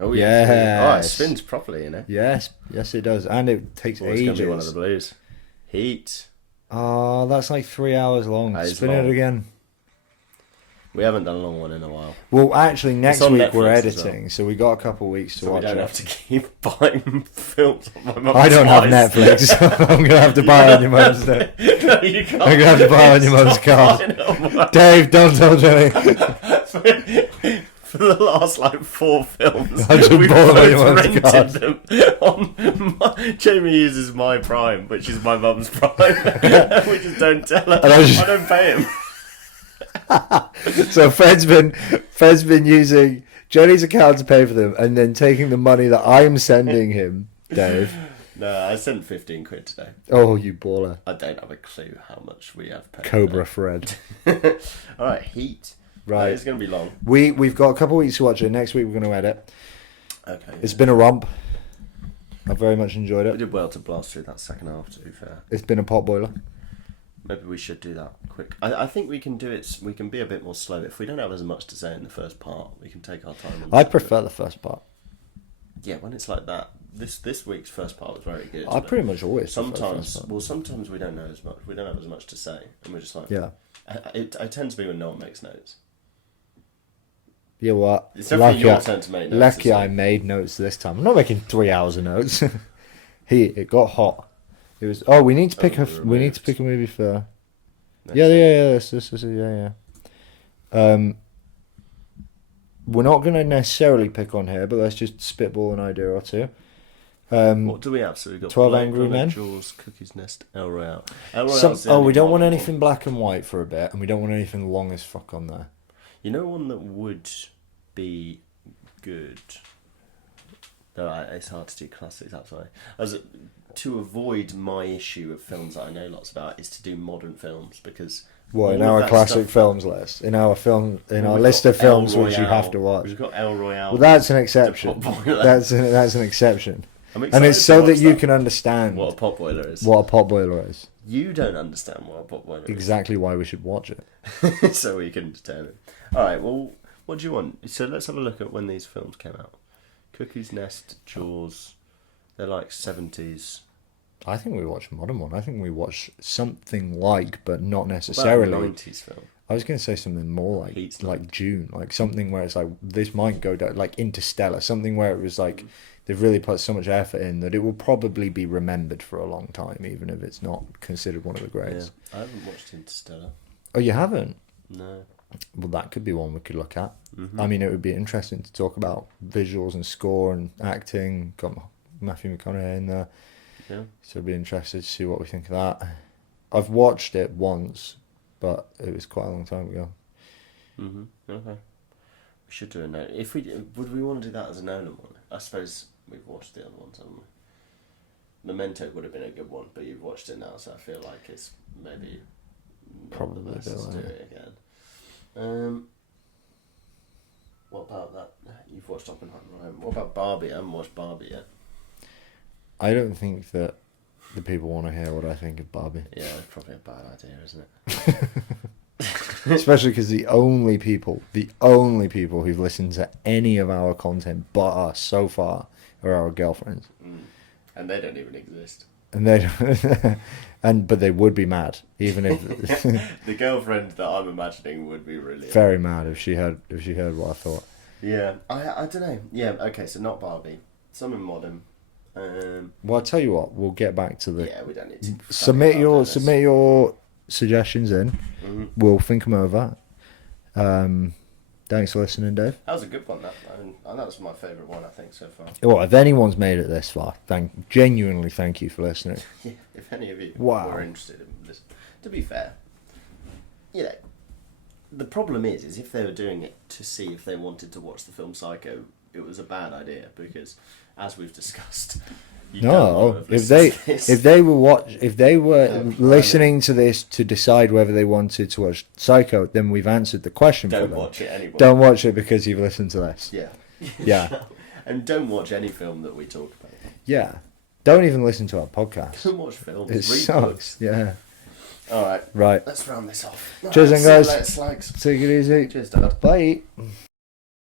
Oh yeah. Oh, it Yes. spins properly, you know. Yes, it does, and it takes Oh, it's gonna be one of ages. the blues. Heat. Oh, that's like 3 hours long. That is Spin long. it again. We haven't done a long one in a while. Well, actually, next on week we're Netflix as well. editing, so we got a couple of weeks to So we watch don't it. have to keep buying films on my mum's I don't have twice. Netflix, so I'm gonna have to buy it on your mum's. No, you can't. I'm gonna have to buy it on your mum's card. Fine, oh my- Dave, don't tell Joey. For the last like 4 films, I just we've bought them on your both mum's rented card. them. Jamie uses my Prime, which is my mum's Prime. We just don't tell her. And I don't pay him. So Fred's been using Johnny's account to pay for them, and then taking the money that I'm sending him, Dave. No, I sent 15 quid today. Oh, you baller, I don't have a clue how much we have paid. Cobra Fred. All right, Heat. Right. It's going to be long. We've got a couple of weeks to watch it. Next week we're going to edit. Okay. It's been a romp. I've very much enjoyed We it. did well to blast through that second half, to be fair. It's been a pot boiler. Maybe we should do that quick. I think we can do it. We can be a bit more slow. If we don't have as much to say in the first part, we can take our time. And I listen to prefer it. the first part. Yeah, when it's like that. This week's first part was very good. I but pretty much always prefer the sometimes. first part. Well, sometimes we don't know as much. We don't have as much to say, and we're just like. Yeah. I tend to be when no one makes notes. Yeah, what? It's definitely your Lucky, turn to make notes. lucky this I week. made notes this time. I'm not making 3 hours of notes. It got hot. It was. Oh, we need to pick Oh, we need to removed. pick a movie for. Next Yeah, week. yeah. We're not going to necessarily pick on here, but let's just spitball an idea or two. What do we have? So we've got 12 Blade Angry Runner, Men? Jaws, Cookies Nest, El Royale. El Royale's the only we don't one want I anything black and white for a bit, and we don't want anything long as fuck on there. You know one that would be good. No, it's hard to do classics. That's why. To avoid my issue of films that I know lots about is to do modern films because. What in all of our that classic stuff- films list? In our We've list got of films El which you Royale, have to watch. We've got El Royale. Well, that's an exception. The pot boiler. That's an exception, I'm and excited it's to so watch that you can understand what a pot boiler is. what a pot boiler is. You don't understand what a pot boiler Exactly why we should watch it. is. So we can determine. All right. Well, what do you want? So let's have a look at when these films came out. Cookies Nest, Jaws. They're like 70s. I think we watched a modern one. I think we watched something like, but not What about a necessarily. 90s film. I was going to say something more Heat's like June, like something where it's like this might go down, like Interstellar, something where it was like they've really put so much effort in that it will probably be remembered for a long time, even if it's not considered one of the Yeah. greats. I haven't watched Interstellar. Oh, you haven't? No. Well, that could be one we could look at. Mhm. I mean, it would be interesting to talk about visuals and score and acting. Got Matthew McConaughey in there, Yeah. so I'd be interested to see what we think of that. I've watched it once, but it was quite a long time ago. Mhm. Okay. We should do a note. If we would we want to do that as a Nolan one? I suppose we've watched the other ones, haven't we? Memento would have been a good one, but you've watched it now, so I feel like it's maybe not Probably the best a bit to do like it again. What about that? You've watched Oppenheimer, right? What about Barbie? I haven't watched Barbie yet. I don't think that the people want to hear what I think of Barbie. Yeah, it's probably a bad idea, isn't it? Especially because the only people who've listened to any of our content but us so far are our girlfriends. And they don't even exist. And they but they would be mad, even if The girlfriend that I'm imagining would be really very mad if she heard what I thought. Yeah, I don't know. Yeah, okay, so not Barbie. Something modern. Well, I'll tell you what, we'll get back to the Yeah, we don't need to. submit your suggestions in. Mhm. We'll think them over. Thanks for listening, Dave. That was a good one. That that was my favourite one, I think, so far. Well, if anyone's made it this far, genuinely thank you for listening. Yeah, if any of you Wow. were interested in this, to be fair, you know, the problem is if they were doing it to see if they wanted to watch the film Psycho, it was a bad idea because, as we've discussed, you don't No, want to have if listened to this. they were listening to this to decide whether they wanted to watch Psycho, then we've answered the question for don't them. watch it anyway. Don't watch it because you've listened to this. Yeah. Yeah. And don't watch any film that we talk about. Yeah. Don't even listen to our podcast. Don't watch films. It Read sucks. books. Yeah. All right. Right. Let's round this off. Cheers then, See you guys. later, slags. Take it easy. Cheers, Dad. Bye.